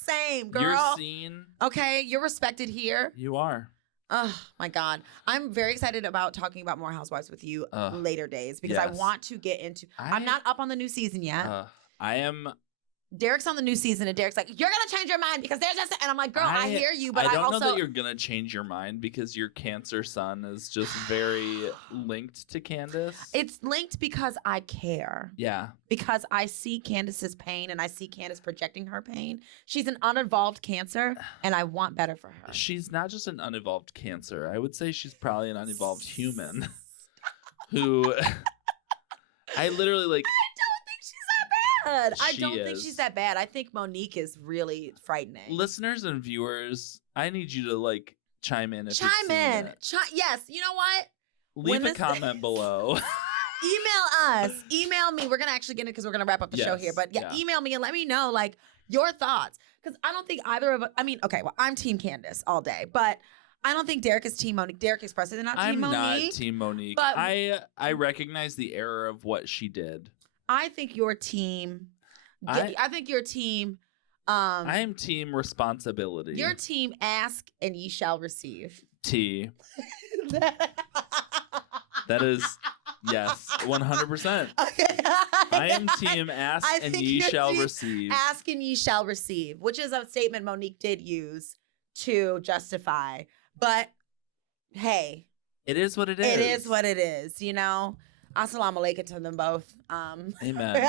Same, girl. You're seen. Okay, you're respected here. You are. Oh my God. I'm very excited about talking about more Housewives with you later days because I want to get into I'm not up on the new season yet. I am. Derek's on the new season and Derek's like, you're gonna change your mind because there's just and I'm like, girl, I hear you, but I don't also know that you're gonna change your mind because your Cancer sun is just very linked to Candace. It's linked because I care. Yeah. Because I see Candace's pain and I see Candace projecting her pain. She's an unevolved Cancer and I want better for her. She's not just an unevolved Cancer. I would say she's probably an unevolved human who I literally like. I don't think she's that bad. I think Monique is really frightening. Listeners and viewers, I need you to like chime in. Yes. You know what? Leave a comment below. Email us. Email me. We're gonna actually get it because we're gonna wrap up the show here. But email me and let me know like your thoughts because I don't think either of us. I mean, okay, well, I'm Team Candace all day, but I don't think Derek is Team Monique. Derek expressed they're not Team Monique. I'm not Team Monique. But I recognize the error of what she did. I think your team. I think your team. I am team responsibility. Your team ask and ye shall receive. T. That is yes, 100%. Okay. I am team ask and ye shall receive. Ask and ye shall receive, which is a statement Monique did use to justify. But hey, it is what it is. It is what it is. You know. Assalamu alaikum to them both. Amen.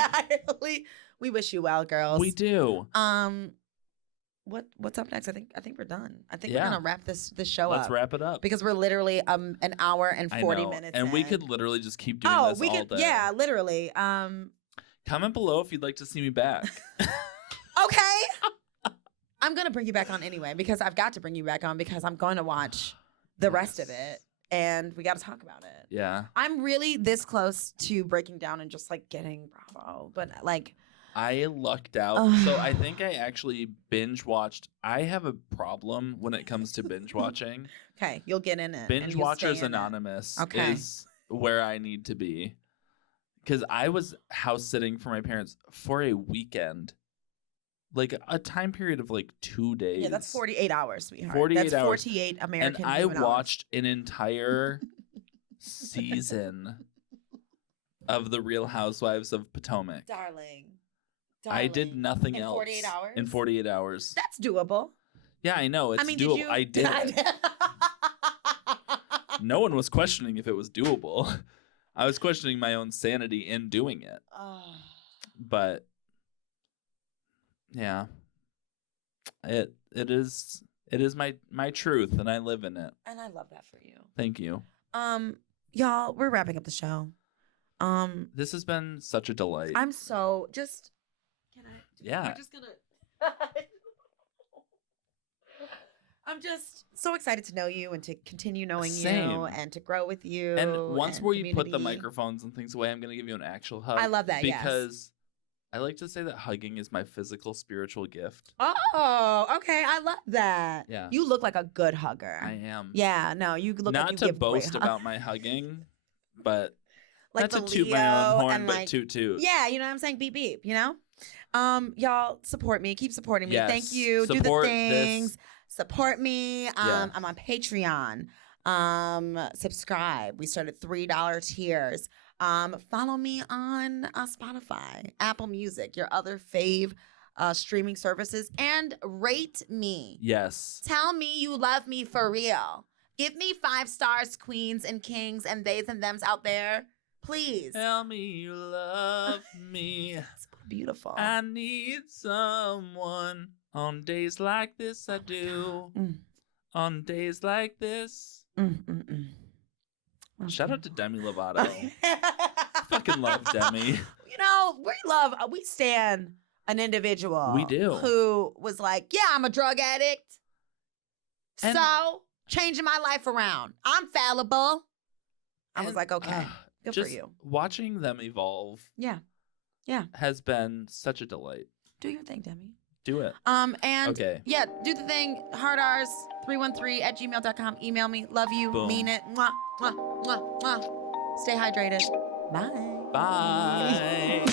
We wish you well, girls. We do. What's up next? I think we're done. I think we're gonna wrap this show up. Let's wrap it up because we're literally an hour and 40 minutes. And in. we could literally just keep doing this all day. Yeah, literally. Comment below if you'd like to see me back. Okay. I'm gonna bring you back on anyway because I've got to bring you back on because I'm going to watch the rest of it. and we got to talk about it. Yeah. I'm really this close to breaking down and just like getting Bravo, but like I lucked out. So I think I actually binge watched. I have a problem when it comes to binge watching. okay, you'll get in it. Binge and you'll Watchers stay in it. Anonymous Okay. is where I need to be. Because I was house sitting for my parents for a weekend. Like a time period of like 2 days. Yeah, that's 48 hours, sweetheart. 48 that's hours. 48 American And I human hours. watched an entire season of The Real Housewives of Potomac. Darling. I did nothing in else. 48 hours? In 48 hours. That's doable. Yeah, I know. It's I mean, doable. did you? I did it. No one was questioning if it was doable. I was questioning my own sanity in doing it. Oh. But yeah. It is my truth and I live in it. And I love that for you. Thank you. Y'all, we're wrapping up the show. This has been such a delight. I'm so just. Can I? Yeah. We're just gonna. I'm just so excited to know you and to continue knowing you Same. and to grow with you. And once we put the community. microphones and things away, I'm gonna give you an actual hug. I love that. Yes. Because I like to say that hugging is my physical spiritual gift. Oh, okay. I love that. Yeah. You look like a good hugger. I am. Yeah. No, you look Not like you to give great boast hug- about my hugging, but like not the to toot my Leo own horn, and but like, toot toot. Yeah, you know what I'm saying? Beep beep, you know? Y'all support me. Keep supporting me. Thank Yes. you. Do the Support things. this. Support me. Yeah. I'm on Patreon. Subscribe. We started $3 tiers. Follow me on Spotify, Apple Music, your other fave streaming services, and rate me. Yes. Tell me you love me for real. Give me 5 stars, queens and kings and theys and thems out there. Please. Tell me you love me. It's beautiful. I need someone. On days like this, I do. Mm. On days like this. Okay. Shout out to Demi Lovato. Fucking love Demi. You know, we stand an individual. We do. Who was like, yeah, I'm a drug addict. And- So, changing my life around. I'm fallible. I was And, like, okay, good for just you. watching them evolve Yeah. has been such a delight. Do your thing, Demi. Do it. And Okay. yeah, do the thing. hardrs313@gmail.com. Email me. Love you. Boom. Mean it. Mwah, mwah, mwah, mwah. Stay hydrated. Bye. Bye.